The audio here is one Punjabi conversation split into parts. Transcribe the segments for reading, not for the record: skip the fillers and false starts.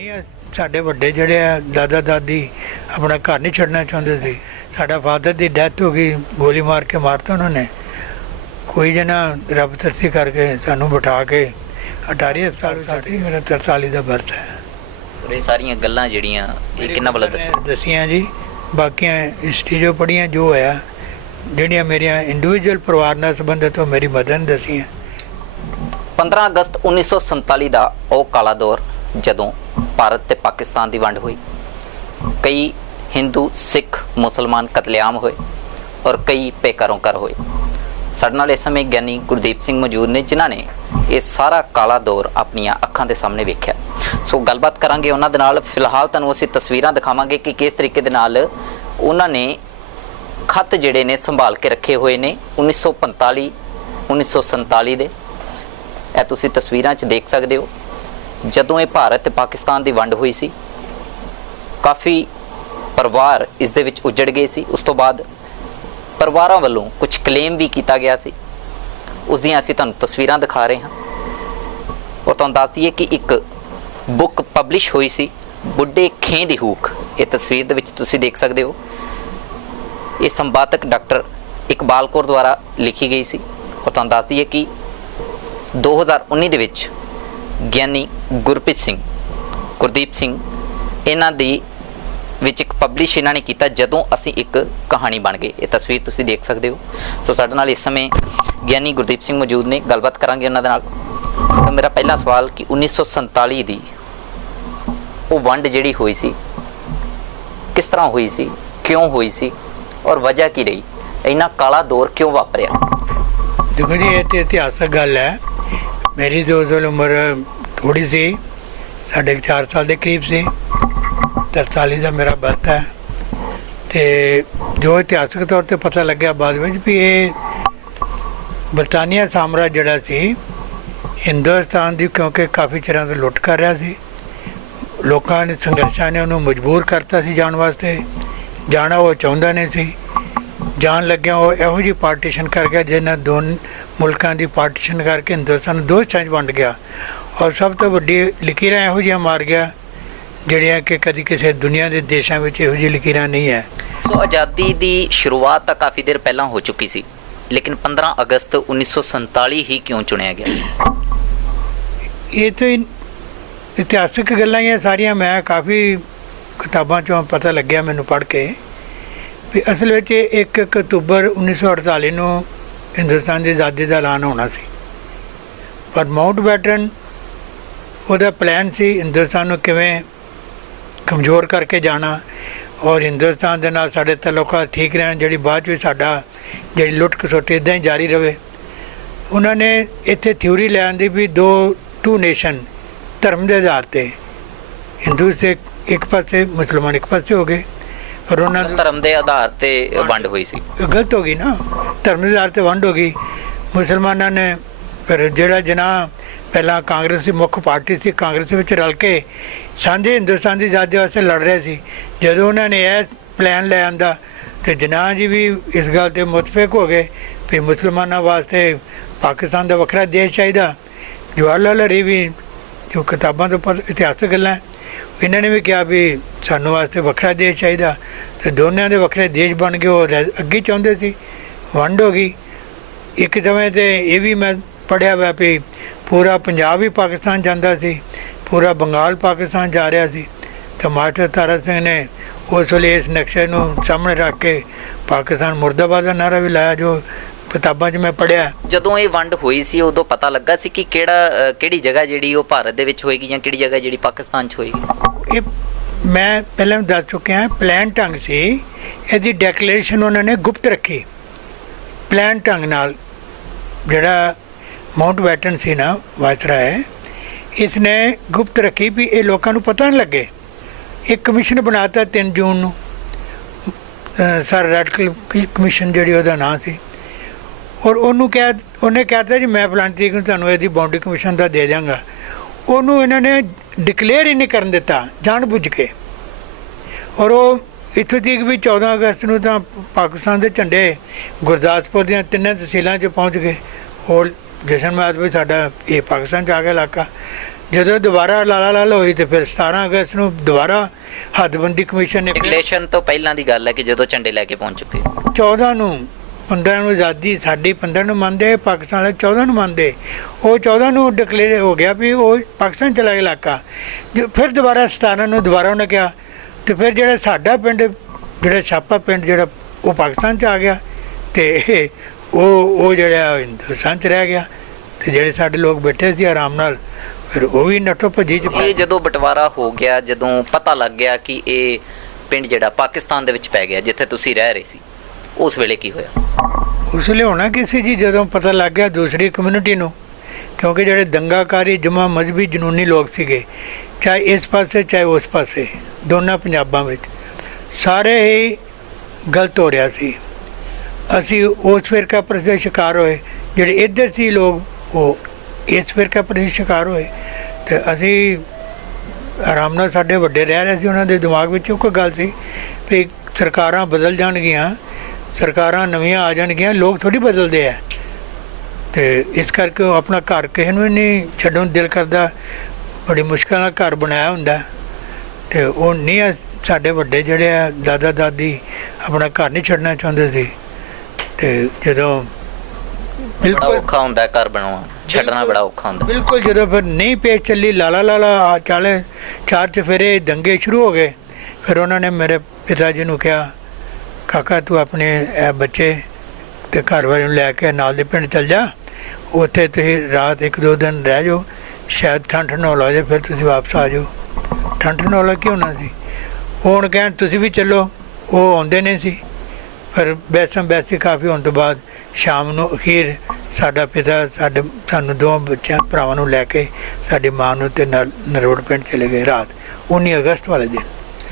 ਨਹੀਂ ਸਾਡੇ ਵੱਡੇ ਜਿਹੜੇ ਆ ਦਾਦਾ ਦਾਦੀ ਆਪਣਾ ਘਰ ਨਹੀਂ ਛੱਡਣਾ ਚਾਹੁੰਦੇ ਸੀ। ਸਾਡਾ ਫਾਦਰ ਦੀ ਡੈਥ ਹੋ ਗਈ, ਗੋਲੀ ਮਾਰ ਕੇ ਮਾਰਤਾ ਉਹਨਾਂ ਨੇ। ਕੋਈ ਜਣਾ ਰੱਬ ਤਰਸੀ ਕਰਕੇ ਸਾਨੂੰ ਬਿਠਾ ਕੇ ਅਟਾਰੀ ਹਸਪਤਾਲ ਸਾਡੀ ਮੇਰਾ 43 ਦਾ ਬਰਥ ਹੈ। ਇਹ ਸਾਰੀਆਂ ਗੱਲਾਂ ਜਿਹੜੀਆਂ ਇਹ ਕਿੰਨਾ ਵੱਲੋਂ ਦੱਸੀਆਂ ਜੀ, ਬਾਕੀਆਂ ਹਿਸਟਰੀ ਜੋ ਪੜ੍ਹੀਆਂ ਜੋ ਹੋਇਆ, ਜਿਹੜੀਆਂ ਮੇਰੀਆਂ ਇੰਡੀਵਿਜੂਅਲ ਪਰਿਵਾਰ ਨਾਲ ਸੰਬੰਧਿਤ ਉਹ ਮੇਰੀ ਮਦਰ ਨੇ ਦੱਸੀਆਂ। 15 ਅਗਸਤ 1947 ਦਾ ਉਹ ਕਾਲਾ ਦੌਰ ਜਦੋਂ ਭਾਰਤ ਤੇ ਪਾਕਿਸਤਾਨ ਦੀ ਵੰਡ ਹੋਈ, ਕਈ ਹਿੰਦੂ ਸਿੱਖ ਮੁਸਲਮਾਨ ਕਤਲੇਆਮ ਹੋਏ ਔਰ ਕਈ ਬੇਘਰੋਂ ਘਰ ਹੋਏ। ਸਾਡੇ ਨਾਲ ਇਸ ਸਮੇਂ ਗਿਆਨੀ ਗੁਰਦੀਪ ਸਿੰਘ ਮੌਜੂਦ ਨੇ ਜਿਨ੍ਹਾਂ ਨੇ ਇਹ ਸਾਰਾ ਕਾਲਾ ਦੌਰ ਆਪਣੀਆਂ ਅੱਖਾਂ ਦੇ ਸਾਹਮਣੇ ਵੇਖਿਆ। ਸੋ ਗੱਲਬਾਤ ਕਰਾਂਗੇ ਉਹਨਾਂ ਦੇ ਨਾਲ। ਫਿਲਹਾਲ ਤੁਹਾਨੂੰ ਅਸੀਂ ਤਸਵੀਰਾਂ ਦਿਖਾਵਾਂਗੇ ਕਿ ਕਿਸ ਤਰੀਕੇ ਦੇ ਨਾਲ ਉਹਨਾਂ ਨੇ ਖੱਤ ਜਿਹੜੇ ਨੇ ਸੰਭਾਲ ਕੇ ਰੱਖੇ ਹੋਏ ਨੇ 1945 1947 ਦੇ। ਇਹ ਤੁਸੀਂ ਤਸਵੀਰਾਂ 'ਚ ਦੇਖ ਸਕਦੇ ਹੋ। ਜਦੋਂ ਇਹ ਭਾਰਤ ਤੇ ਪਾਕਿਸਤਾਨ ਦੀ ਵੰਡ ਹੋਈ ਸੀ, ਕਾਫੀ ਪਰਿਵਾਰ ਇਸ ਦੇ ਵਿੱਚ ਉਜੜ ਗਏ ਸੀ। ਉਸ ਤੋਂ ਬਾਅਦ ਪਰਿਵਾਰਾਂ ਵੱਲੋਂ ਕੁਝ ਕਲੇਮ ਵੀ ਕੀਤਾ ਗਿਆ ਸੀ, ਉਸ ਦੀਆਂ ਅਸੀਂ ਤੁਹਾਨੂੰ ਤਸਵੀਰਾਂ ਦਿਖਾ ਰਹੇ ਹਾਂ। ਔਰ ਤੁਹਾਨੂੰ ਦੱਸ ਦਈਏ ਕਿ ਇੱਕ ਬੁੱਕ ਪਬਲਿਸ਼ ਹੋਈ ਸੀ, ਬੁੱਢੇ ਖੇਂ ਦੀ ਹੂਕ। ਇਹ ਤਸਵੀਰ ਦੇ ਵਿੱਚ ਤੁਸੀਂ ਦੇਖ ਸਕਦੇ ਹੋ। ਇਹ ਸੰਪਾਦਕ ਡਾਕਟਰ ਇਕਬਾਲ ਕੌਰ ਦੁਆਰਾ ਲਿਖੀ ਗਈ ਸੀ। ਔਰ ਤੁਹਾਨੂੰ ਦੱਸ ਦਈਏ ਕਿ 2019 ਦੇ ਵਿੱਚ ਗਿਆਨੀ ਗੁਰਪ੍ਰੀਤ ਸਿੰਘ, ਗੁਰਦੀਪ ਸਿੰਘ ਇਹਨਾਂ ਦੀ ਵਿੱਚ ਇੱਕ ਪਬਲਿਸ਼ ਇਹਨਾਂ ਨੇ ਕੀਤਾ, ਜਦੋਂ ਅਸੀਂ ਇੱਕ ਕਹਾਣੀ ਬਣ ਗਏ। ਇਹ ਤਸਵੀਰ ਤੁਸੀਂ ਦੇਖ ਸਕਦੇ ਹੋ। ਸੋ ਸਾਡੇ ਨਾਲ ਇਸ ਸਮੇਂ ਗਿਆਨੀ ਗੁਰਦੀਪ ਸਿੰਘ ਮੌਜੂਦ ਨੇ, ਗੱਲਬਾਤ ਕਰਾਂਗੇ ਉਹਨਾਂ ਦੇ ਨਾਲ। ਸੋ ਮੇਰਾ ਪਹਿਲਾ ਸਵਾਲ ਕਿ 1947 ਦੀ ਉਹ ਵੰਡ ਜਿਹੜੀ ਹੋਈ ਸੀ, ਕਿਸ ਤਰ੍ਹਾਂ ਹੋਈ ਸੀ, ਕਿਉਂ ਹੋਈ ਸੀ ਔਰ ਵਜ੍ਹਾ ਕੀ ਰਹੀ, ਇੰਨਾ ਕਾਲਾ ਦੌਰ ਕਿਉਂ ਵਾਪਰਿਆ? ਦੇਖੋ ਜੀ, ਇਹ ਤਾਂ ਇਤਿਹਾਸਕ ਗੱਲ ਹੈ। ਮੇਰੀ ਤਾਂ ਉਸ ਵੇਲੇ ਉਮਰ ਥੋੜ੍ਹੀ ਸੀ, 4.5 ਸਾਲ ਦੇ ਕਰੀਬ ਸੀ। 43 ਦਾ ਮੇਰਾ ਬਰਥ ਹੈ। ਅਤੇ ਜੋ ਇਤਿਹਾਸਕ ਤੌਰ 'ਤੇ ਪਤਾ ਲੱਗਿਆ ਬਾਅਦ ਵਿੱਚ ਵੀ ਇਹ ਬਰਤਾਨੀਆ ਸਾਮਰਾਜ ਜਿਹੜਾ ਸੀ ਹਿੰਦੁਸਤਾਨ ਦੀ, ਕਿਉਂਕਿ ਕਾਫੀ ਚਿਰਾਂ ਤੋਂ ਲੁੱਟ ਕਰ ਰਿਹਾ ਸੀ। ਲੋਕਾਂ ਨੇ, ਸੰਘਰਸ਼ਾਂ ਨੇ ਉਹਨੂੰ ਮਜਬੂਰ ਕਰਤਾ ਸੀ ਜਾਣ ਵਾਸਤੇ। ਜਾਣਾ ਉਹ ਚਾਹੁੰਦਾ ਨਹੀਂ ਸੀ। ਜਾਣ ਲੱਗਿਆ ਉਹ ਇਹੋ ਜਿਹੀ ਪਾਰਟੀਸ਼ਨ ਕਰ ਗਿਆ ਜਿਹਨਾਂ ਦੋਨ ਮੁਲਕਾਂ ਦੀ ਪਾਰਟੀਸ਼ਨ ਕਰਕੇ ਹਿੰਦੁਸਤਾਨ ਨੂੰ 2 ਹਿੱਸਿਆਂ 'ਚ ਵੰਡ ਗਿਆ। ਔਰ ਸਭ ਤੋਂ ਵੱਡੀ ਲਕੀਰਾਂ ਇਹੋ ਜਿਹੀਆਂ ਮਾਰ ਗਿਆ ਜਿਹੜੀਆਂ ਕਿ ਕਦੀ ਕਿਸੇ ਦੁਨੀਆ ਦੇ ਦੇਸ਼ਾਂ ਵਿੱਚ ਇਹੋ ਜਿਹੀ ਲਕੀਰਾਂ ਨਹੀਂ ਹੈ। ਸੋ ਆਜ਼ਾਦੀ ਦੀ ਸ਼ੁਰੂਆਤ ਤਾਂ ਕਾਫੀ ਦੇਰ ਪਹਿਲਾਂ ਹੋ ਚੁੱਕੀ ਸੀ, ਲੇਕਿਨ 15 ਅਗਸਤ 1947 ਹੀ ਕਿਉਂ ਚੁਣਿਆ ਗਿਆ? ਇਹ ਤਾਂ ਇਤਿਹਾਸਕ ਗੱਲਾਂ ਹੀ ਸਾਰੀਆਂ। ਮੈਂ ਕਾਫੀ ਕਿਤਾਬਾਂ 'ਚੋਂ ਪਤਾ ਲੱਗਿਆ ਮੈਨੂੰ ਪੜ੍ਹ ਕੇ ਵੀ ਅਸਲ ਵਿੱਚ 1 ਅਕਤੂਬਰ 1948 ਨੂੰ ਹਿੰਦੁਸਤਾਨ ਦੀ ਆਜ਼ਾਦੀ ਦਾ ਐਲਾਨ ਹੋਣਾ ਸੀ, ਪਰ ਮਾਊਂਟਬੈਟਨ ਉਹਦਾ ਪਲਾਨ ਸੀ ਹਿੰਦੁਸਤਾਨ ਨੂੰ ਕਿਵੇਂ ਕਮਜ਼ੋਰ ਕਰਕੇ ਜਾਣਾ ਔਰ ਹਿੰਦੁਸਤਾਨ ਦੇ ਨਾਲ ਸਾਡੇ ਤਾਲੁਕਾਤ ਠੀਕ ਰਹਿਣ, ਜਿਹੜੀ ਬਾਅਦ ਵਿੱਚ ਸਾਡਾ ਜਿਹੜੀ ਲੁੱਟ ਖਸੁੱਟ ਇੱਦਾਂ ਹੀ ਜਾਰੀ ਰਹੇ। ਉਹਨਾਂ ਨੇ ਇੱਥੇ ਥਿਊਰੀ ਲੈ ਆਂਦੀ ਵੀ ਟੂ ਨੇਸ਼ਨ ਧਰਮ ਦੇ ਆਧਾਰ 'ਤੇ ਹਿੰਦੂ ਸਿੱਖ ਇੱਕ ਪਾਸੇ, ਮੁਸਲਮਾਨ ਇੱਕ ਪਾਸੇ ਹੋ ਗਏ। ਪਰ ਉਹਨਾਂ ਧਰਮ ਦੇ ਆਧਾਰ 'ਤੇ ਵੰਡ ਹੋਈ ਸੀ। ਗਲਤ ਹੋ ਗਈ ਨਾ, ਧਰਮ ਦੇ ਆਧਾਰ 'ਤੇ ਵੰਡ ਹੋ ਗਈ। ਮੁਸਲਮਾਨਾਂ ਨੇ ਫਿਰ ਜਿਹੜਾ ਜਿਨ੍ਹਾਂ ਪਹਿਲਾਂ ਕਾਂਗਰਸ ਦੀ ਮੁੱਖ ਪਾਰਟੀ ਸੀ, ਕਾਂਗਰਸ ਵਿੱਚ ਰਲ ਕੇ ਸਾਂਝੇ ਹਿੰਦੁਸਤਾਨ ਦੀ ਆਜ਼ਾਦੀ ਵਾਸਤੇ ਲੜ ਰਹੇ ਸੀ। ਜਦੋਂ ਉਹਨਾਂ ਨੇ ਇਹ ਪਲਾਨ ਲੈ ਆਂਦਾ ਅਤੇ ਜਿਨਾਹ ਜੀ ਵੀ ਇਸ ਗੱਲ 'ਤੇ ਮੁਤਫਿਕ ਹੋ ਗਏ ਵੀ ਮੁਸਲਮਾਨਾਂ ਵਾਸਤੇ ਪਾਕਿਸਤਾਨ ਦਾ ਵੱਖਰਾ ਦੇਸ਼ ਚਾਹੀਦਾ। ਜਵਾਹਰ ਲਾਲ ਨਹਿਰੂ ਵੀ, ਜੋ ਕਿਤਾਬਾਂ ਤੋਂ ਇਤਿਹਾਸਕ ਗੱਲਾਂ, ਇਹਨਾਂ ਨੇ ਵੀ ਕਿਹਾ ਵੀ ਸਾਨੂੰ ਵਾਸਤੇ ਵੱਖਰਾ ਦੇਸ਼ ਚਾਹੀਦਾ। ਅਤੇ ਦੋਨਿਆਂ ਦੇ ਵੱਖਰੇ ਦੇਸ਼ ਬਣ ਗਏ। ਉਹ ਅੱਗੇ ਚਾਹੁੰਦੇ ਸੀ, ਵੰਡ ਹੋ ਗਈ। ਇੱਕ ਸਮੇਂ 'ਤੇ ਇਹ ਵੀ ਮੈਂ ਪੜ੍ਹਿਆ ਵਾ ਵੀ ਪੂਰਾ ਪੰਜਾਬ ਹੀ ਪਾਕਿਸਤਾਨ ਜਾਂਦਾ ਸੀ, ਪੂਰਾ ਬੰਗਾਲ ਪਾਕਿਸਤਾਨ ਜਾ ਰਿਹਾ ਸੀ। ਤਾਂ ਮਾਸਟਰ ਤਾਰਾ ਸਿੰਘ ਨੇ ਉਸ ਵੇਲੇ ਇਸ ਨਕਸ਼ੇ ਨੂੰ ਸਾਹਮਣੇ ਰੱਖ ਕੇ ਪਾਕਿਸਤਾਨ ਮੁਰਦਾਬਾਦ ਦਾ ਨਾਅਰਾ ਵੀ ਲਾਇਆ, ਜੋ ਕਿਤਾਬਾਂ 'ਚ ਮੈਂ ਪੜ੍ਹਿਆ। ਜਦੋਂ ਇਹ ਵੰਡ ਹੋਈ ਸੀ ਉਦੋਂ ਪਤਾ ਲੱਗਾ ਸੀ ਕਿ ਕਿਹੜੀ ਜਗ੍ਹਾ ਜਿਹੜੀ ਉਹ ਭਾਰਤ ਦੇ ਵਿੱਚ ਹੋਏਗੀ ਜਾਂ ਕਿਹੜੀ ਜਗ੍ਹਾ ਜਿਹੜੀ ਪਾਕਿਸਤਾਨ 'ਚ ਹੋਏਗੀ? ਇਹ ਮੈਂ ਪਹਿਲਾਂ ਵੀ ਦੱਸ ਚੁੱਕਿਆ, ਪਲਾਨ ਢੰਗ ਸੀ। ਇਹਦੀ ਡੈਕਲੇਰੇਸ਼ਨ ਉਹਨਾਂ ਨੇ ਗੁਪਤ ਰੱਖੀ ਪਲਾਨ ਢੰਗ ਨਾਲ। ਜਿਹੜਾ ਮਾਊਂਟਬੈਟਨ ਸੀ ਨਾ ਵਾਇਸਰਾਏ, ਇਸ ਨੇ ਗੁਪਤ ਰੱਖੀ ਵੀ ਇਹ ਲੋਕਾਂ ਨੂੰ ਪਤਾ ਨਹੀਂ ਲੱਗੇ। ਇੱਕ ਕਮਿਸ਼ਨ ਬਣਾਤਾ 3 ਜੂਨ ਨੂੰ, ਸਰ ਰੈਡਕਲਿਫ ਕਮਿਸ਼ਨ ਜਿਹੜੀ ਉਹਦਾ ਨਾਂ ਸੀ। ਔਰ ਉਹਨੇ ਕਹਿ ਤਾ ਜੀ ਮੈਂ ਫਲਾਣੀ ਤਰੀਕ ਨੂੰ ਤੁਹਾਨੂੰ ਇਹਦੀ ਬਾਉਂਡਰੀ ਕਮਿਸ਼ਨ ਦਾ ਦੇ ਦਿਆਂਗਾ। ਉਹਨੂੰ ਇਹਨਾਂ ਨੇ ਡਿਕਲੇਅਰ ਹੀ ਨਹੀਂ ਕਰਨ ਦਿੱਤਾ ਜਾਣ ਬੁੱਝ ਕੇ। ਔਰ ਉਹ ਇੱਥੋਂ ਤੱਕ ਵੀ 14 ਅਗਸਤ ਨੂੰ ਤਾਂ ਪਾਕਿਸਤਾਨ ਦੇ ਝੰਡੇ ਗੁਰਦਾਸਪੁਰ ਦੀਆਂ 3 ਤਹਿਸੀਲਾਂ 'ਚ ਪਹੁੰਚ ਗਏ। ਔਰ ਜਸ਼ਨ ਮਾਤ ਵੀ ਸਾਡਾ ਇਹ ਪਾਕਿਸਤਾਨ 'ਚ ਆ ਗਿਆ ਇਲਾਕਾ। ਜਦੋਂ ਦੁਬਾਰਾ ਲਾਲਾ ਲਾਲ ਹੋਈ ਤੇ ਫਿਰ 17 ਅਗਸਤ ਨੂੰ ਦੁਬਾਰਾ ਹੱਦਬੰਦੀ ਕਮਿਸ਼ਨ ਨੇ ਡਿਕਲੇਰੇਸ਼ਨ ਤੋਂ ਪਹਿਲਾਂ ਦੀ ਗੱਲ ਹੈ ਕਿ ਜਦੋਂ ਝੰਡੇ ਲੈ ਕੇ ਪਹੁੰਚ ਚੁੱਕੇ 14 ਨੂੰ 15 ਨੂੰ ਆਜ਼ਾਦੀ ਸਾਡੀ 15 ਨੂੰ ਮੰਨਦੇ, ਪਾਕਿਸਤਾਨ ਵਾਲੇ 14 ਨੂੰ ਮੰਨਦੇ। ਉਹ 14 ਨੂੰ ਡਿਕਲੇਅਰ ਹੋ ਗਿਆ ਵੀ ਉਹ ਪਾਕਿਸਤਾਨ ਚਲਾ ਗਿਆ ਇਲਾਕਾ। ਜੋ ਫਿਰ ਦੁਬਾਰਾ 17 ਨੂੰ ਦੁਬਾਰਾ ਉਹਨੇ ਕਿਹਾ ਤੇ ਫਿਰ ਜਿਹੜਾ ਸਾਡਾ ਪਿੰਡ, ਜਿਹੜਾ ਛਾਪਾ ਪਿੰਡ ਜਿਹੜਾ ਉਹ ਪਾਕਿਸਤਾਨ 'ਚ ਆ ਗਿਆ ਤੇ ਉਹ ਜਿਹੜਾ ਹਿੰਦੁਸਤਾਨ 'ਚ ਰਹਿ ਗਿਆ। ਤੇ ਜਿਹੜੇ ਸਾਡੇ ਲੋਕ ਬੈਠੇ ਸੀ ਆਰਾਮ ਨਾਲ, ਫਿਰ ਉਹ ਵੀ ਨੱਠੋ ਭੱਜੀ 'ਚ ਇਹ ਜਦੋਂ ਬਟਵਾਰਾ ਹੋ ਗਿਆ, ਜਦੋਂ ਪਤਾ ਲੱਗ ਗਿਆ ਕਿ ਇਹ ਪਿੰਡ ਜਿਹੜਾ ਪਾਕਿਸਤਾਨ ਦੇ ਵਿੱਚ ਪੈ ਗਿਆ ਜਿੱਥੇ ਤੁਸੀਂ ਰਹਿ ਰਹੇ ਸੀ, ਉਸ ਵੇਲੇ ਕੀ ਹੋਇਆ? ਉਸ ਵੇਲੇ ਹੋਣਾ ਕੀ ਸੀ ਜੀ, ਜਦੋਂ ਪਤਾ ਲੱਗ ਗਿਆ ਦੂਸਰੀ ਕਮਿਊਨਿਟੀ ਨੂੰ, ਕਿਉਂਕਿ ਜਿਹੜੇ ਦੰਗਾਕਾਰੀ ਜਮਾ ਮਜ਼ਹਬੀ ਜਨੂਨੀ ਲੋਕ ਸੀਗੇ, ਚਾਹੇ ਇਸ ਪਾਸੇ ਚਾਹੇ ਉਸ ਪਾਸੇ, ਦੋਨਾਂ ਪੰਜਾਬਾਂ ਵਿੱਚ ਸਾਰੇ ਹੀ ਗਲਤ ਹੋ ਰਿਹਾ ਸੀ। ਅਸੀਂ ਉਸ ਫਿਰਕਾ ਪ੍ਰਸਤੀ ਦੇ ਸ਼ਿਕਾਰ ਹੋਏ, ਜਿਹੜੇ ਇੱਧਰ ਸੀ ਲੋਕ ਉਹ ਇਸ ਫਿਰਕਾ ਪ੍ਰਸਤੀ ਦੇ ਸ਼ਿਕਾਰ ਹੋਏ। ਤੇ ਅਸੀਂ ਆਰਾਮ ਨਾਲ, ਸਾਡੇ ਵੱਡੇ ਰਹਿ ਰਹੇ ਸੀ, ਉਹਨਾਂ ਦੇ ਦਿਮਾਗ ਵਿੱਚ ਉਹ ਗੱਲ ਸੀ ਵੀ ਸਰਕਾਰਾਂ ਬਦਲ ਜਾਣਗੀਆਂ, ਸਰਕਾਰਾਂ ਨਵੀਆਂ ਆ ਜਾਣਗੀਆਂ, ਲੋਕ ਥੋੜ੍ਹੀ ਬਦਲਦੇ ਆ। ਤੇ ਇਸ ਕਰਕੇ ਉਹ ਆਪਣਾ ਘਰ ਕਿਸੇ ਨੂੰ ਨਹੀਂ ਛੱਡਣ ਨੂੰ ਦਿਲ ਕਰਦਾ, ਬੜੀ ਮੁਸ਼ਕਿਲ ਨਾਲ ਘਰ ਬਣਾਇਆ ਹੁੰਦਾ। ਤੇ ਉਹ ਨਹੀਂ, ਸਾਡੇ ਵੱਡੇ ਜਿਹੜੇ ਆ ਦਾਦਾ ਦਾਦੀ ਆਪਣਾ ਘਰ ਨਹੀਂ ਛੱਡਣਾ ਚਾਹੁੰਦੇ ਸੀ। ਤੇ ਜਦੋਂ ਬੜਾ ਔਖਾ ਹੁੰਦਾ ਘਰ ਬਣਾਉਣਾ, ਛੱਡਣਾ ਬੜਾ ਔਖਾ ਹੁੰਦਾ। ਬਿਲਕੁਲ, ਜਦੋਂ ਫਿਰ ਨਹੀਂ ਪੇਚ ਚੱਲੀ, ਲਾਲਾ ਲਾਲਾ ਚਾਲੇ 4 ਚੁਫੇਰੇ ਦੰਗੇ ਸ਼ੁਰੂ ਹੋ ਗਏ। ਫਿਰ ਉਹਨਾਂ ਨੇ ਮੇਰੇ ਪਿਤਾ ਜੀ ਨੂੰ ਕਿਹਾ, ਕਾਕਾ ਤੂੰ ਆਪਣੇ ਇਹ ਬੱਚੇ ਤੇ ਘਰ ਵਾਲੇ ਨੂੰ ਲੈ ਕੇ ਨਾਲ ਦੇ ਪਿੰਡ ਚੱਲ ਜਾ, ਉੱਥੇ ਤੁਸੀਂ ਰਾਤ 1-2 ਦਿਨ ਰਹਿ ਜਾਓ, ਸ਼ਾਇਦ ਠੰਡ ਠੰਡੌਲਾ ਹੋ ਜਾਏ, ਫਿਰ ਤੁਸੀਂ ਵਾਪਸ ਆ ਜਾਓ। ਠੰਡ ਠੰਡੌਲਾ ਕੀ ਹੋਣਾ ਸੀ? ਉਹ ਹੁਣ ਕਹਿਣ ਤੁਸੀਂ ਵੀ ਚੱਲੋ, ਉਹ ਆਉਂਦੇ ਨਹੀਂ ਸੀ। ਫਿਰ ਬਹਿਸਮ ਬਹਿਸੀ ਕਾਫੀ ਹੋਣ ਤੋਂ ਬਾਅਦ ਸ਼ਾਮ ਨੂੰ ਅਖੀਰ ਸਾਡਾ ਪਿਤਾ ਸਾਨੂੰ 2 ਬੱਚਿਆਂ ਭਰਾਵਾਂ ਨੂੰ ਲੈ ਕੇ ਸਾਡੀ ਮਾਂ ਨੂੰ ਤੇ ਨਰੋੜ ਪਿੰਡ ਚਲੇ ਗਏ ਰਾਤ 19 ਅਗਸਤ ਵਾਲੇ ਦਿਨ।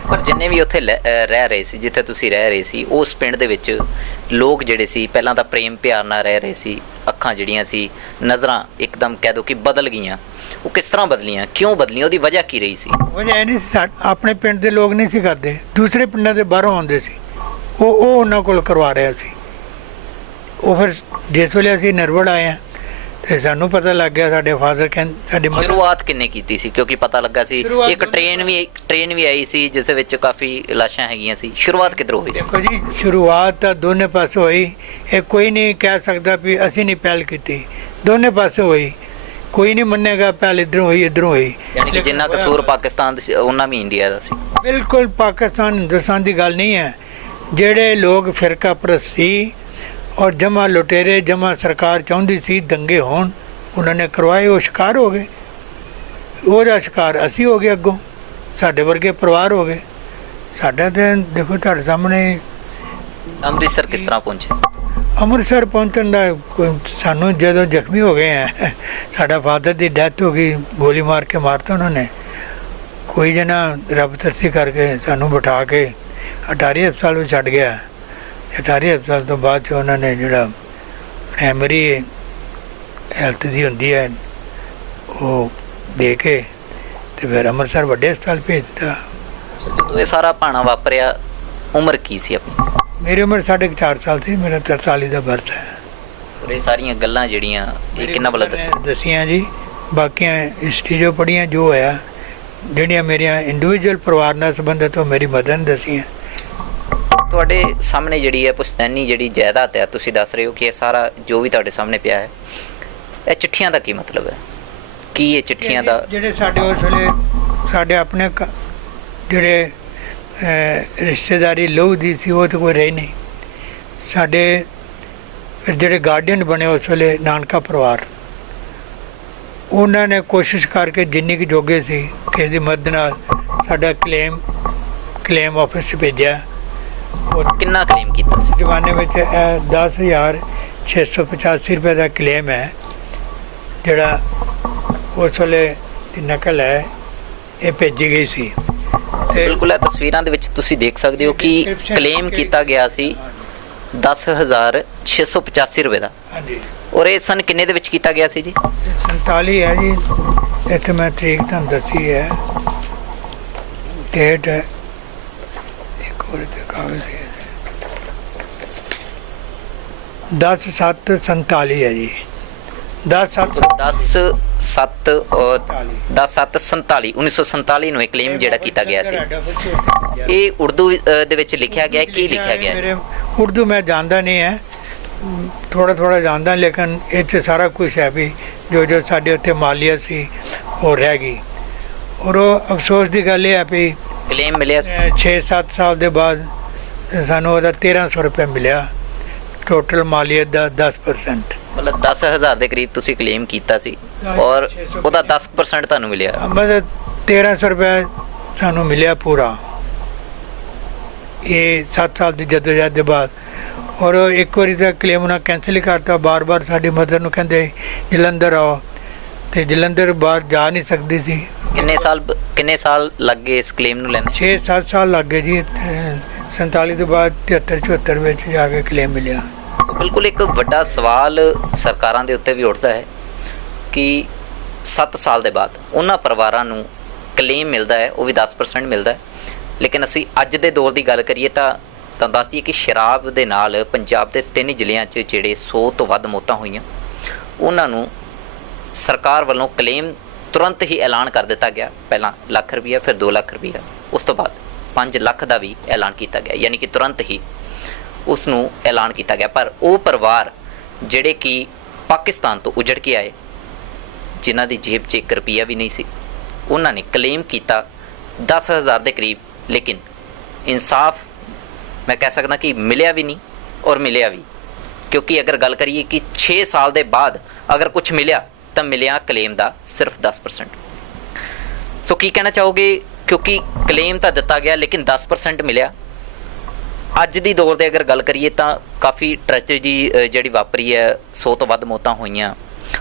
ਪਰ ਜਿੰਨੇ ਵੀ ਉੱਥੇ ਰਹਿ ਰਹੇ ਸੀ, ਜਿੱਥੇ ਤੁਸੀਂ ਰਹਿ ਰਹੇ ਸੀ, ਉਸ ਪਿੰਡ ਦੇ ਵਿੱਚ ਲੋਕ ਜਿਹੜੇ ਸੀ ਪਹਿਲਾਂ ਤਾਂ ਪ੍ਰੇਮ ਪਿਆਰ ਨਾਲ ਰਹਿ ਰਹੇ ਸੀ, ਅੱਖਾਂ ਜਿਹੜੀਆਂ ਸੀ, ਨਜ਼ਰਾਂ ਇੱਕਦਮ ਕਹਿ ਦੋ ਕਿ ਬਦਲ ਗਈਆਂ। ਉਹ ਕਿਸ ਤਰ੍ਹਾਂ ਬਦਲੀਆਂ, ਕਿਉਂ ਬਦਲੀਆਂ, ਉਹਦੀ ਵਜ੍ਹਾ ਕੀ ਰਹੀ ਸੀ? ਵਜ੍ਹਾ ਇਹ ਨਹੀਂ ਸੀ, ਆਪਣੇ ਪਿੰਡ ਦੇ ਲੋਕ ਨਹੀਂ ਸੀ ਕਰਦੇ, ਦੂਸਰੇ ਪਿੰਡਾਂ ਦੇ ਬਾਹਰੋਂ ਆਉਂਦੇ ਸੀ, ਉਹ ਉਹਨਾਂ ਕੋਲ ਕਰਵਾ ਰਿਹਾ ਸੀ। ਉਹ ਫਿਰ ਜਿਸ ਵੇਲੇ ਅਸੀਂ ਨਰਵੜ ਆਏ ਹਾਂ ਤੇ ਸਾਨੂੰ ਪਤਾ ਲੱਗ ਗਿਆ, ਸਾਡੇ ਫਾਦਰ ਸਾਡੀ ਸ਼ੁਰੂਆਤ ਕਿੰਨੇ ਕੀਤੀ ਸੀ? ਕਿਉਂਕਿ ਪਤਾ ਲੱਗਾ ਸੀ ਇੱਕ ਟ੍ਰੇਨ ਵੀ ਆਈ ਸੀ ਜਿਸ ਦੇ ਵਿੱਚ ਕਾਫੀ ਲਾਸ਼ਾਂ ਹੈਗੀਆਂ ਸੀ। ਸ਼ੁਰੂਆਤ ਕਿੱਧਰੋਂ ਹੋਈ ਸੀ? ਦੇਖੋ ਜੀ, ਸ਼ੁਰੂਆਤ ਤਾਂ ਦੋਨੇ ਪਾਸੇ ਹੋਈ। ਇਹ ਕੋਈ ਨਹੀਂ ਕਹਿ ਸਕਦਾ ਵੀ ਅਸੀਂ ਨਹੀਂ ਪਹਿਲ ਕੀਤੀ, ਦੋਨੇ ਪਾਸੇ ਹੋਈ। ਕੋਈ ਨਹੀਂ ਮੰਨੇਗਾ ਪਹਿਲ ਇੱਧਰੋਂ ਹੋਈ ਇੱਧਰੋਂ ਹੋਈ। ਯਾਨੀ ਕਿ ਜਿੰਨਾ ਕਸੂਰ ਪਾਕਿਸਤਾਨ ਦਾ ਸੀ ਉਹਨਾਂ ਵੀ ਇੰਡੀਆ ਦਾ ਸੀ। ਬਿਲਕੁਲ ਪਾਕਿਸਤਾਨ ਹਿੰਦੁਸਤਾਨ ਦੀ ਗੱਲ ਨਹੀਂ ਹੈ। ਜਿਹੜੇ ਲੋਕ ਫਿਰਕਾ ਪ੍ਰਸਤੀ ਔਰ ਜਮਾ ਲੁਟੇਰੇ, ਜਮਾ ਸਰਕਾਰ ਚਾਹੁੰਦੀ ਸੀ ਦੰਗੇ ਹੋਣ, ਉਹਨਾਂ ਨੇ ਕਰਵਾਏ, ਉਹ ਸ਼ਿਕਾਰ ਹੋ ਗਏ। ਉਹਦਾ ਸ਼ਿਕਾਰ ਅਸੀਂ ਹੋ ਗਏ, ਅੱਗੋਂ ਸਾਡੇ ਵਰਗੇ ਪਰਿਵਾਰ ਹੋ ਗਏ। ਸਾਡਾ ਤਾਂ ਦੇਖੋ ਤੁਹਾਡੇ ਸਾਹਮਣੇ। ਅੰਮ੍ਰਿਤਸਰ ਕਿਸ ਤਰ੍ਹਾਂ ਪਹੁੰਚੇ? ਅੰਮ੍ਰਿਤਸਰ ਪਹੁੰਚਣ ਦਾ ਸਾਨੂੰ ਜਦੋਂ ਜ਼ਖਮੀ ਹੋ ਗਏ ਹੈ, ਸਾਡਾ ਫਾਦਰ ਦੀ ਡੈਥ ਹੋ ਗਈ, ਗੋਲੀ ਮਾਰ ਕੇ ਮਾਰਤਾ ਉਹਨਾਂ ਨੇ। ਕੋਈ ਜਣਾ ਰੱਬ ਤਰਸੀ ਕਰਕੇ ਸਾਨੂੰ ਬਿਠਾ ਕੇ ਅਟਾਰੀ ਹਸਪਤਾਲ ਵਿੱਚ ਛੱਡ ਗਿਆ। ਅਟਾਰੀ ਹਸਪਤਾਲ ਤੋਂ ਬਾਅਦ 'ਚ ਉਹਨਾਂ ਨੇ ਜਿਹੜਾ ਪ੍ਰਾਇਮਰੀ ਹੈਲਥ ਦੀ ਹੁੰਦੀ ਹੈ ਉਹ ਦੇ ਕੇ ਤੇ ਫਿਰ ਅੰਮ੍ਰਿਤਸਰ ਵੱਡੇ ਹਸਪਤਾਲ ਭੇਜ ਦਿੱਤਾ। ਜਦੋਂ ਇਹ ਸਾਰਾ ਭਾਣਾ ਵਾਪਰਿਆ, ਉਮਰ ਕੀ ਸੀ ਆਪਣੀ? ਮੇਰੀ ਉਮਰ 4.5 ਸਾਲ ਸੀ, ਮੇਰਾ 43 ਦਾ ਬਰਥ ਹੈ। ਇਹ ਸਾਰੀਆਂ ਗੱਲਾਂ ਜਿਹੜੀਆਂ ਇਹ ਕਿੰਨਾ ਵੱਲੋਂ ਦੱਸੀਆਂ ਜੀ, ਬਾਕੀਆਂ ਹਿਸਟਰੀ ਜੋ ਪੜ੍ਹੀਆਂ, ਜੋ ਹੋਇਆ, ਜਿਹੜੀਆਂ ਮੇਰੀਆਂ ਇੰਡੀਵਿਜੂਅਲ ਪਰਿਵਾਰ ਨਾਲ ਸੰਬੰਧਿਤ ਉਹ ਮੇਰੀ ਮਦਰ ਨੇ ਦੱਸੀਆਂ। ਤੁਹਾਡੇ ਸਾਹਮਣੇ ਜਿਹੜੀ ਹੈ ਪੁਸ਼ਤੈਨੀ ਜਿਹੜੀ ਜਾਇਦਾਦ ਹੈ, ਤੁਸੀਂ ਦੱਸ ਰਹੇ ਹੋ ਕਿ ਇਹ ਸਾਰਾ ਜੋ ਵੀ ਤੁਹਾਡੇ ਸਾਹਮਣੇ ਪਿਆ ਹੈ, ਇਹ ਚਿੱਠੀਆਂ ਦਾ ਕੀ ਮਤਲਬ ਹੈ? ਕੀ ਇਹ ਚਿੱਠੀਆਂ ਦਾ? ਜਿਹੜੇ ਸਾਡੇ ਉਸ ਵੇਲੇ ਸਾਡੇ ਆਪਣੇ ਜਿਹੜੇ ਰਿਸ਼ਤੇਦਾਰੀ ਲਹੂ ਦੀ ਸੀ ਉਹ ਤਾਂ ਕੋਈ ਰਹੀ ਨਹੀਂ। ਸਾਡੇ ਫਿਰ ਜਿਹੜੇ ਗਾਰਡੀਅਨ ਬਣੇ ਉਸ ਵੇਲੇ ਨਾਨਕਾ ਪਰਿਵਾਰ, ਉਹਨਾਂ ਨੇ ਕੋਸ਼ਿਸ਼ ਕਰਕੇ ਜਿੰਨੀ ਕੁ ਜੋਗੇ ਸੀ ਕਿਸੇ ਦੀ ਮਦਦ ਨਾਲ ਸਾਡਾ ਕਲੇਮ ਆਫਿਸ 'ਚ ਭੇਜਿਆ। ਕਿੰਨਾ ਕਲੇਮ ਕੀਤਾ ਸੀ? ਜ਼ਮਾਨੇ ਵਿੱਚ 10,685 ਰੁਪਏ ਦਾ ਕਲੇਮ ਹੈ, ਜਿਹੜਾ ਉਸ ਵੇਲੇ ਦੀ ਨਕਲ ਹੈ, ਇਹ ਭੇਜੀ ਗਈ ਸੀ। ਬਿਲਕੁਲ ਇਹ ਤਸਵੀਰਾਂ ਦੇ ਵਿੱਚ ਤੁਸੀਂ ਦੇਖ ਸਕਦੇ ਹੋ ਕਿ ਕਲੇਮ ਕੀਤਾ ਗਿਆ ਸੀ 10,685 ਰੁਪਏ ਦਾ। ਹਾਂਜੀ। ਔਰ ਇਹ ਸਨ ਕਿੰਨੇ ਦੇ ਵਿੱਚ ਕੀਤਾ ਗਿਆ ਸੀ ਜੀ? 47 ਹੈ ਜੀ, ਇੱਥੇ ਮੈਂ ਤਰੀਕ ਤੁਹਾਨੂੰ ਦੱਸੀ ਹੈ, ਡੇਟ ਹੈ, ਇੱਕ ਹੋਰ ਤੇ ਕਾਗਜ਼ ਹੈ, 10/7/47 ਹੈ ਜੀ, 10/7/47 1947 ਨੂੰ ਇਹ ਕਲੇਮ ਜਿਹੜਾ ਕੀਤਾ ਗਿਆ ਸੀ। ਇਹ ਉਰਦੂ ਦੇ ਵਿੱਚ ਲਿਖਿਆ ਗਿਆ, ਕੀ ਲਿਖਿਆ ਗਿਆ? ਮੇਰੇ ਉਰਦੂ ਮੈਂ ਜਾਣਦਾ ਨਹੀਂ ਹੈ, ਥੋੜਾ ਜਾਣਦਾ, ਲੇਕਿਨ ਇਹ 'ਚ ਸਾਰਾ ਕੁਝ ਹੈ ਵੀ ਜੋ ਸਾਡੇ ਉੱਤੇ ਮਾਲੀਅਤ ਸੀ ਉਹ ਰਹਿ ਗਈ। ਔਰ ਉਹ ਅਫਸੋਸ ਦੀ ਗੱਲ ਇਹ ਹੈ ਵੀ ਕਲੇਮ ਮਿਲਿਆ 6-7 ਸਾਲ ਦੇ ਬਾਅਦ ਸਾਨੂੰ ਉਹਦਾ 1300 ਰੁਪਏ ਮਿਲਿਆ, ਟੋਟਲ ਮਾਲੀਅਤ ਦਾ 10%। ਮਤਲਬ 10,000 ਦੇ ਕਰੀਬ ਤੁਸੀਂ ਕਲੇਮ ਕੀਤਾ ਸੀ ਔਰ ਉਹਦਾ 10% ਤੁਹਾਨੂੰ ਮਿਲਿਆ। ਮਤਲਬ 1300 ਰੁਪਏ ਸਾਨੂੰ ਮਿਲਿਆ ਪੂਰਾ, ਇਹ 7 ਸਾਲ ਦੀ ਜਦੋਜਹਿਦ ਦੇ ਬਾਅਦ। ਔਰ ਇੱਕ ਵਾਰੀ ਤਾਂ ਕਲੇਮ ਉਹਨਾਂ ਕੈਂਸਲ ਹੀ ਕਰਤਾ, ਬਾਰ-ਬਾਰ ਸਾਡੀ ਮਦਰ ਨੂੰ ਕਹਿੰਦੇ ਜਲੰਧਰ ਆਓ, ਤੇ ਜਲੰਧਰ ਬਾਹਰ ਜਾ ਨਹੀਂ ਸਕਦੀ ਸੀ। ਕਿੰਨੇ ਸਾਲ ਲੱਗ ਗਏ ਇਸ ਕਲੇਮ ਨੂੰ ਲੈਣ? 6-7 ਸਾਲ ਲੱਗ ਗਏ ਜੀ। 47 ਤੋਂ ਬਾਅਦ 73-74 ਵਿੱਚ ਜਾ ਕੇ ਕਲੇਮ ਮਿਲਿਆ। ਬਿਲਕੁਲ ਇੱਕ ਵੱਡਾ ਸਵਾਲ ਸਰਕਾਰਾਂ ਦੇ ਉੱਤੇ ਵੀ ਉੱਠਦਾ ਹੈ ਕਿ 7 ਸਾਲ ਦੇ ਬਾਅਦ ਉਹਨਾਂ ਪਰਿਵਾਰਾਂ ਨੂੰ ਕਲੇਮ ਮਿਲਦਾ ਹੈ, ਉਹ ਵੀ 10% ਮਿਲਦਾ ਹੈ। ਲੇਕਿਨ ਅਸੀਂ ਅੱਜ ਦੇ ਦੌਰ ਦੀ ਗੱਲ ਕਰੀਏ ਤਾਂ ਦੱਸ ਦਈਏ ਕਿ ਸ਼ਰਾਬ ਦੇ ਨਾਲ ਪੰਜਾਬ ਦੇ 3 ਜ਼ਿਲ੍ਹਿਆਂ 'ਚ ਜਿਹੜੇ 100 ਤੋਂ ਵੱਧ ਮੌਤਾਂ ਹੋਈਆਂ, ਉਹਨਾਂ ਨੂੰ ਸਰਕਾਰ ਵੱਲੋਂ ਕਲੇਮ ਤੁਰੰਤ ਹੀ ਐਲਾਨ ਕਰ ਦਿੱਤਾ ਗਿਆ। ਪਹਿਲਾਂ ਲੱਖ ਰੁਪਈਆ, ਫਿਰ 2 ਲੱਖ ਰੁਪਈਆ, ਉਸ ਤੋਂ ਬਾਅਦ 5 ਲੱਖ ਦਾ ਵੀ ਐਲਾਨ ਕੀਤਾ ਗਿਆ, ਯਾਨੀ ਕਿ ਤੁਰੰਤ ਹੀ ਉਸ ਨੂੰ ਐਲਾਨ ਕੀਤਾ ਗਿਆ। ਪਰ ਉਹ ਪਰਿਵਾਰ ਜਿਹੜੇ ਕਿ ਪਾਕਿਸਤਾਨ ਤੋਂ ਉਜੜ ਕੇ ਆਏ, ਜਿਨ੍ਹਾਂ ਦੀ ਜੇਬ 'ਚ 1 ਰੁਪਈਆ ਵੀ ਨਹੀਂ ਸੀ, ਉਹਨਾਂ ਨੇ ਕਲੇਮ ਕੀਤਾ 10,000 ਦੇ ਕਰੀਬ, ਲੇਕਿਨ ਇਨਸਾਫ ਮੈਂ ਕਹਿ ਸਕਦਾ ਕਿ ਮਿਲਿਆ ਵੀ ਨਹੀਂ ਔਰ ਮਿਲਿਆ ਵੀ, ਕਿਉਂਕਿ ਅਗਰ ਗੱਲ ਕਰੀਏ ਕਿ 6 ਸਾਲ ਦੇ ਬਾਅਦ ਅਗਰ ਕੁਝ ਮਿਲਿਆ ਤਾਂ ਮਿਲਿਆ ਕਲੇਮ ਦਾ ਸਿਰਫ 10%। ਸੋ ਕੀ ਕਹਿਣਾ ਚਾਹੋਗੇ, ਕਿਉਂਕਿ ਕਲੇਮ ਤਾਂ ਦਿੱਤਾ ਗਿਆ ਲੇਕਿਨ 10% ਮਿਲਿਆ। ਅੱਜ ਦੀ ਦੌਰ ਦੇ ਅਗਰ ਗੱਲ ਕਰੀਏ ਤਾਂ ਕਾਫੀ ਟ੍ਰੈਜਡੀ ਜਿਹੜੀ ਵਾਪਰੀ ਹੈ, 100 ਤੋਂ ਵੱਧ ਮੌਤਾਂ ਹੋਈਆਂ,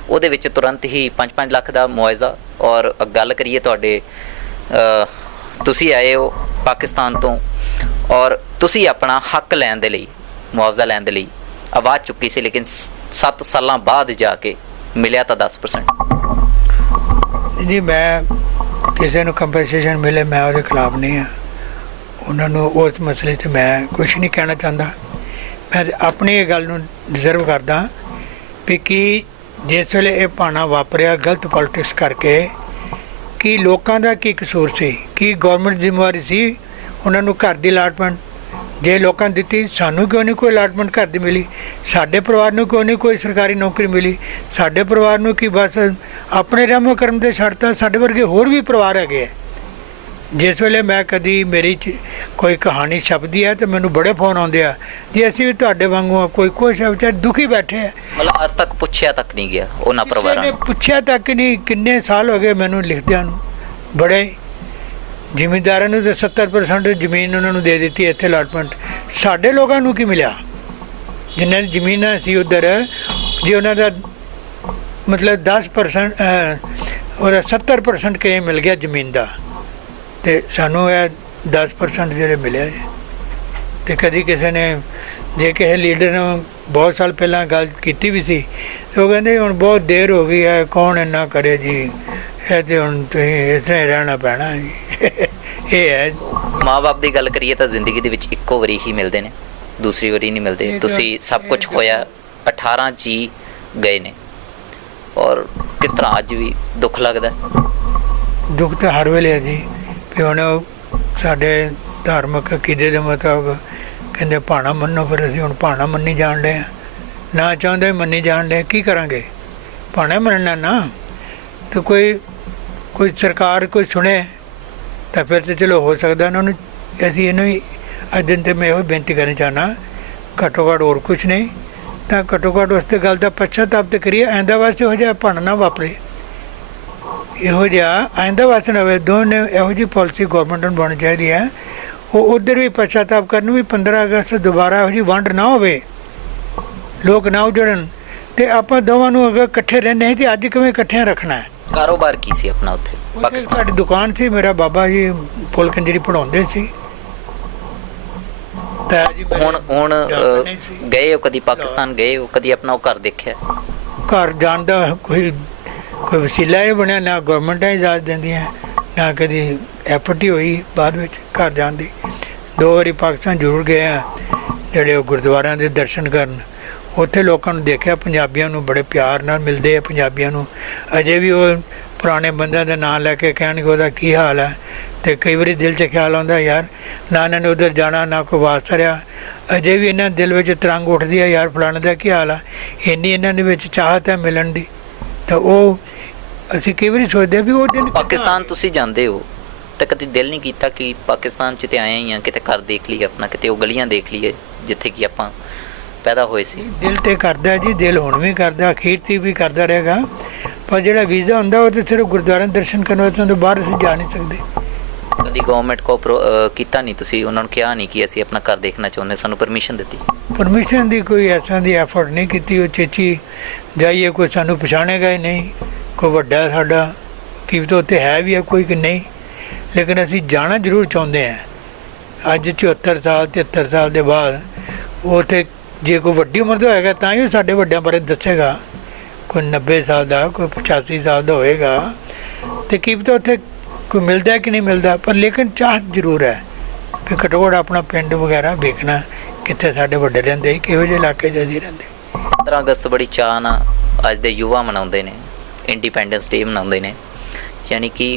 ਉਹਦੇ ਵਿੱਚ ਤੁਰੰਤ ਹੀ 5-5 ਲੱਖ ਦਾ ਮੁਆਵਜ਼ਾ। ਔਰ ਗੱਲ ਕਰੀਏ ਤੁਹਾਡੇ, ਤੁਸੀਂ ਆਏ ਹੋ ਪਾਕਿਸਤਾਨ ਤੋਂ ਔਰ ਤੁਸੀਂ ਆਪਣਾ ਹੱਕ ਲੈਣ ਦੇ ਲਈ, ਮੁਆਵਜ਼ਾ ਲੈਣ ਦੇ ਲਈ ਆਵਾਜ਼ ਚੁੱਕੀ ਸੀ, ਲੇਕਿਨ 7 ਸਾਲਾਂ ਬਾਅਦ ਜਾ ਕੇ ਮਿਲਿਆ ਤਾਂ 10%। ਜੀ ਮੈਂ ਕਿਸੇ ਨੂੰ ਕੰਪਨਸੇਸ਼ਨ ਮਿਲੇ ਮੈਂ ਉਹਦੇ ਖਿਲਾਫ ਨਹੀਂ ਹਾਂ, ਉਹਨਾਂ ਨੂੰ ਉਸ ਮਸਲੇ 'ਚ ਮੈਂ ਕੁਝ ਨਹੀਂ ਕਹਿਣਾ ਚਾਹੁੰਦਾ। ਮੈਂ ਆਪਣੀ ਇਹ ਗੱਲ ਨੂੰ ਡਿਜ਼ਰਵ ਕਰਦਾ ਵੀ ਕਿ ਜਿਸ ਵੇਲੇ ਇਹ ਭਾਣਾ ਵਾਪਰਿਆ ਗਲਤ ਪੋਲਿਟਿਕਸ ਕਰਕੇ, ਕਿ ਲੋਕਾਂ ਦਾ ਕੀ ਕਸੂਰ ਸੀ, ਕਿ ਗੌਰਮੈਂਟ ਜ਼ਿੰਮੇਵਾਰੀ ਸੀ ਉਹਨਾਂ ਨੂੰ ਘਰ ਦੀ ਅਲਾਟਮੈਂਟ ਜੇ ਲੋਕਾਂ ਨੇ ਦਿੱਤੀ, ਸਾਨੂੰ ਕਿਉਂ ਨਹੀਂ ਕੋਈ ਅਲਾਟਮੈਂਟ ਘਰ ਦੀ ਮਿਲੀ? ਸਾਡੇ ਪਰਿਵਾਰ ਨੂੰ ਕਿਉਂ ਨਹੀਂ ਕੋਈ ਸਰਕਾਰੀ ਨੌਕਰੀ ਮਿਲੀ? ਸਾਡੇ ਪਰਿਵਾਰ ਨੂੰ ਕੀ ਬਸ ਆਪਣੇ ਰਹਿਮੋ ਕਰਮ ਦੇ ਛੱਡਤਾ? ਸਾਡੇ ਵਰਗੇ ਹੋਰ ਵੀ ਪਰਿਵਾਰ ਹੈਗੇ ਹੈ। ਜਿਸ ਵੇਲੇ ਮੈਂ ਕਦੀ ਮੇਰੀ ਕੋਈ ਕਹਾਣੀ ਛਪਦੀ ਹੈ ਤਾਂ ਮੈਨੂੰ ਬੜੇ ਫੋਨ ਆਉਂਦੇ ਆ ਜੀ ਅਸੀਂ ਵੀ ਤੁਹਾਡੇ ਵਾਂਗੂ ਆ, ਕੋਈ ਕੁਛ ਹੈ, ਵਿਚਾਰੇ ਦੁਖੀ ਬੈਠੇ ਆ। ਮਤਲਬ ਅੱਜ ਤੱਕ ਪੁੱਛਿਆ ਤੱਕ ਨਹੀਂ ਗਿਆ ਉਹਨਾਂ ਪਰਿਵਾਰਾਂ ਨੇ? ਪੁੱਛਿਆ ਤੱਕ ਨਹੀਂ। ਕਿੰਨੇ ਸਾਲ ਹੋ ਗਏ ਮੈਨੂੰ ਲਿਖਦਿਆਂ ਨੂੰ। ਬੜੇ ਜ਼ਿਮੀਂਦਾਰਾਂ ਨੂੰ ਤਾਂ 70% ਜ਼ਮੀਨ ਉਹਨਾਂ ਨੂੰ ਦੇ ਦਿੱਤੀ ਇੱਥੇ ਅਲਾਟਮੈਂਟ। ਸਾਡੇ ਲੋਕਾਂ ਨੂੰ ਕੀ ਮਿਲਿਆ? ਜਿਨ੍ਹਾਂ ਦੀ ਜ਼ਮੀਨਾਂ ਸੀ ਉੱਧਰ, ਜੇ ਉਹਨਾਂ ਦਾ ਮਤਲਬ 10% ਉਹਦਾ 70% ਕਲੇਮ ਮਿਲ ਗਿਆ ਜ਼ਮੀਨ ਦਾ, ਅਤੇ ਸਾਨੂੰ ਇਹ 10% ਜਿਹੜੇ ਮਿਲਿਆ ਜੀ। ਅਤੇ ਕਦੀ ਕਿਸੇ ਨੇ ਜੇ ਕਿਸੇ ਲੀਡਰ ਨੂੰ ਬਹੁਤ ਸਾਲ ਪਹਿਲਾਂ ਗੱਲ ਕੀਤੀ ਵੀ ਸੀ, ਉਹ ਕਹਿੰਦੇ ਹੁਣ ਬਹੁਤ ਦੇਰ ਹੋ ਗਈ ਹੈ, ਕੌਣ ਇੰਨਾ ਕਰੇ ਜੀ, ਇਹ ਤਾਂ ਹੁਣ ਤੁਸੀਂ ਇਸ ਤਰ੍ਹਾਂ ਹੀ ਰਹਿਣਾ ਪੈਣਾ ਜੀ। ਇਹ ਹੈ। ਮਾਂ ਬਾਪ ਦੀ ਗੱਲ ਕਰੀਏ ਤਾਂ ਜ਼ਿੰਦਗੀ ਦੇ ਵਿੱਚ ਇੱਕੋ ਵਾਰੀ ਹੀ ਮਿਲਦੇ ਨੇ, ਦੂਸਰੀ ਵਾਰੀ ਨਹੀਂ ਮਿਲਦੇ। ਤੁਸੀਂ ਸਭ ਕੁਝ ਹੋਇਆ, 18 ਜੀ ਗਏ ਨੇ, ਔਰ ਕਿਸ ਤਰ੍ਹਾਂ ਅੱਜ ਵੀ ਦੁੱਖ ਲੱਗਦਾ? ਦੁੱਖ ਤਾਂ ਹਰ ਵੇਲੇ ਹੈ ਜੀ। ਵੀ ਹੁਣ ਸਾਡੇ ਧਾਰਮਿਕ ਅਕੀਦੇ ਦੇ ਮੁਤਾਬਕ ਕਹਿੰਦੇ ਭਾਣਾ ਮੰਨੋ, ਪਰ ਅਸੀਂ ਹੁਣ ਭਾਣਾ ਮੰਨੀ ਜਾਣ ਡਏ ਹਾਂ, ਨਾ ਚਾਹੁੰਦੇ ਮੰਨੀ ਜਾਣ ਡਏ। ਕੀ ਕਰਾਂਗੇ? ਭਾਣਾ ਮੰਨਣਾ ਨਾ, ਤਾਂ ਕੋਈ ਸਰਕਾਰ ਕੋਈ ਸੁਣੇ ਤਾਂ ਫਿਰ ਤਾਂ ਚਲੋ ਹੋ ਸਕਦਾ ਉਹਨਾਂ ਨੂੰ। ਅਸੀਂ ਇਹਨੂੰ ਹੀ ਅੱਜ ਦਿਨ 'ਤੇ ਮੈਂ ਇਹੋ ਬੇਨਤੀ ਕਰਨੀ ਚਾਹੁੰਦਾ, ਘੱਟੋ ਘੱਟ ਹੋਰ ਕੁਛ ਨਹੀਂ ਤਾਂ ਘੱਟੋ ਘੱਟ ਉਸ ਤੇ ਗੱਲ ਦਾ ਪਛਤਾਪ ਤਾਂ ਕਰੀਏ। ਆਇੰਦਾ ਵਾਸਤੇ ਇਹੋ ਜਿਹਾ ਭਾਣਾ ਨਾ ਵਾਪਰੇ, ਇਹੋ ਜਿਹਾ ਆਇੰਦਾ ਵਾਸਤੇ ਨਾ ਹੋਵੇ। ਦੋਨੇ ਇਹੋ ਜਿਹੀ ਪਾਲਿਸੀ ਗੌਰਮੈਂਟ ਨੂੰ ਬਣਨੀ ਚਾਹੀਦੀ ਹੈ। ਉਹ ਉੱਧਰ ਵੀ ਪਛਤਾਪ ਕਰਨ ਵੀ 15 ਅਗਸਤ ਦੁਬਾਰਾ ਇਹੋ ਜਿਹੀ ਵੰਡ ਨਾ ਹੋਵੇ, ਲੋਕ ਨਾ ਉਜੜਨ, ਅਤੇ ਆਪਾਂ ਦੋਵਾਂ ਨੂੰ ਅਗਰ ਇਕੱਠੇ ਰਹਿੰਦੇ ਸੀ ਤਾਂ ਅੱਜ ਕਿਵੇਂ ਇਕੱਠਿਆਂ ਰੱਖਣਾ ਹੈ? ਕਾਰੋਬਾਰ ਕੀ ਸੀ ਆਪਣਾ ਉੱਥੇ ਪਾਕਿਸਤਾਨ? ਸਾਡੀ ਦੁਕਾਨ ਸੀ, ਮੇਰਾ ਬਾਬਾ ਜੀ ਫੁੱਲ ਕੰਜਰੀ ਪੜ੍ਹਾਉਂਦੇ ਸੀ। ਹੁਣ ਗਏ ਹੋ ਕਦੀ ਪਾਕਿਸਤਾਨ? ਗਏ ਹੋ ਕਦੀ? ਆਪਣਾ ਉਹ ਘਰ ਦੇਖਿਆ? ਘਰ ਜਾਣ ਦਾ ਕੋਈ ਵਸੀਲਾ ਹੀ ਬਣਿਆ ਨਾ, ਗੌਰਮੈਂਟਾਂ ਇਜਾਜ਼ਤ ਦਿੰਦੀਆਂ, ਨਾ ਕਦੀ ਐਫਰਟ ਹੀ ਹੋਈ ਬਾਅਦ ਵਿੱਚ ਘਰ ਜਾਣ ਦੀ। 2 ਵਾਰੀ ਪਾਕਿਸਤਾਨ ਜ਼ਰੂਰ ਗਏ ਆ, ਜਿਹੜੇ ਉਹ ਗੁਰਦੁਆਰਿਆਂ ਦੇ ਦਰਸ਼ਨ ਕਰਨ, ਉੱਥੇ ਲੋਕਾਂ ਨੂੰ ਦੇਖਿਆ ਪੰਜਾਬੀਆਂ ਨੂੰ ਬੜੇ ਪਿਆਰ ਨਾਲ ਮਿਲਦੇ ਆ ਪੰਜਾਬੀਆਂ ਨੂੰ। ਅਜੇ ਵੀ ਉਹ ਪੁਰਾਣੇ ਬੰਦਿਆਂ ਦੇ ਨਾਂ ਲੈ ਕੇ ਕਹਿਣਗੇ ਉਹਦਾ ਕੀ ਹਾਲ ਹੈ, ਅਤੇ ਕਈ ਵਾਰੀ ਦਿਲ 'ਚ ਖਿਆਲ ਆਉਂਦਾ ਯਾਰ ਨਾ ਇਹਨਾਂ ਨੇ ਉੱਧਰ ਜਾਣਾ ਨਾ ਕੋਈ ਵਾਸਤਾ ਰਿਹਾ। ਅਜੇ ਵੀ ਇਹਨਾਂ ਦਿਲ ਵਿੱਚ ਤਰੰਗ ਉੱਠਦੀ ਹੈ ਯਾਰ ਫਲਾਣੇ ਦਾ ਕੀ ਹਾਲ ਆ, ਇੰਨੀ ਇਹਨਾਂ ਦੇ ਵਿੱਚ ਚਾਹਤ ਹੈ ਮਿਲਣ ਦੀ। ਤਾਂ ਉਹ ਅਸੀਂ ਕਈ ਵਾਰੀ ਸੋਚਦੇ ਵੀ ਉਹ ਦਿਨ ਪਾਕਿਸਤਾਨ ਤੁਸੀਂ ਜਾਂਦੇ ਹੋ ਤਾਂ ਕਦੇ ਦਿਲ ਨਹੀਂ ਕੀਤਾ ਕਿ ਪਾਕਿਸਤਾਨ 'ਚ ਤੇ ਆਏ ਹੀ ਆ, ਕਿਤੇ ਘਰ ਦੇਖ ਲਈਏ ਆਪਣਾ, ਕਿਤੇ ਉਹ ਗਲੀਆਂ ਦੇਖ ਲਈਏ ਜਿੱਥੇ ਕਿ ਆਪਾਂ ਪੈਦਾ ਹੋਏ ਸੀ? ਦਿਲ ਤੇ ਕਰਦਾ ਜੀ, ਦਿਲ ਹੁਣ ਵੀ ਕਰਦਾ, ਅਖੀਰ ਤੇ ਵੀ ਕਰਦਾ ਰਹੇਗਾ। ਪਰ ਜਿਹੜਾ ਵੀਜ਼ਾ ਹੁੰਦਾ ਉਹ ਤਾਂ ਸਿਰਫ ਗੁਰਦੁਆਰਿਆਂ ਦੇ ਦਰਸ਼ਨ ਕਰਨ ਵਾਸਤੇ, ਤੋਂ ਬਾਹਰ ਅਸੀਂ ਜਾ ਨਹੀਂ ਸਕਦੇ। ਕਦੀ ਗਵਰਨਮੈਂਟ ਕੋ ਕੀਤਾ ਨਹੀਂ ਤੁਸੀਂ, ਉਹਨਾਂ ਨੂੰ ਕਿਹਾ ਨਹੀਂ ਕਿ ਅਸੀਂ ਆਪਣਾ ਘਰ ਦੇਖਣਾ ਚਾਹੁੰਦੇ, ਸਾਨੂੰ ਪਰਮਿਸ਼ਨ ਦਿੱਤੀ? ਪਰਮਿਸ਼ਨ ਦੀ ਕੋਈ ਐਸਾਂ ਦੀ ਐਫਰਟ ਨਹੀਂ ਕੀਤੀ। ਉਹ ਚੇਚੀ ਜਾਈਏ, ਕੋਈ ਸਾਨੂੰ ਪਛਾਣੇਗਾ ਹੀ ਨਹੀਂ, ਕੋਈ ਵੱਡਾ ਸਾਡਾ ਕੀ ਪਤਾ ਉੱਥੇ ਹੈ ਵੀ ਹੈ ਕੋਈ ਕਿ ਨਹੀਂ, ਲੇਕਿਨ ਅਸੀਂ ਜਾਣਾ ਜ਼ਰੂਰ ਚਾਹੁੰਦੇ ਹਾਂ। ਅੱਜ 74 ਸਾਲ 73 ਸਾਲ ਦੇ ਬਾਅਦ ਉੱਥੇ ਜੇ ਕੋਈ ਵੱਡੀ ਉਮਰ ਦਾ ਹੋਏਗਾ ਤਾਂ ਹੀ ਉਹ ਸਾਡੇ ਵੱਡਿਆਂ ਬਾਰੇ ਦੱਸੇਗਾ। ਕੋਈ 90 ਸਾਲ ਦਾ, ਕੋਈ 85 ਸਾਲ ਦਾ ਹੋਏਗਾ, ਅਤੇ ਕੀ ਪਤਾ ਉੱਥੇ ਕੋਈ ਮਿਲਦਾ ਕਿ ਨਹੀਂ ਮਿਲਦਾ। ਪਰ ਲੇਕਿਨ ਚਾਹਤ ਜ਼ਰੂਰ ਹੈ ਕਿ ਘੱਟੋ ਘੱਟ ਆਪਣਾ ਪਿੰਡ ਵਗੈਰਾ ਵੇਖਣਾ, ਕਿੱਥੇ ਸਾਡੇ ਵੱਡੇ ਰਹਿੰਦੇ, ਕਿਹੋ ਜਿਹੇ ਇਲਾਕੇ 'ਚ ਅਸੀਂ ਰਹਿੰਦੇ। 15 ਅਗਸਤ ਬੜੀ ਚਾਅ ਨਾਲ ਅੱਜ ਦੇ ਯੁਵਾ ਮਨਾਉਂਦੇ ਨੇ, ਇੰਡੀਪੈਂਡੈਂਸ ਡੇ ਮਨਾਉਂਦੇ ਨੇ, ਯਾਨੀ ਕਿ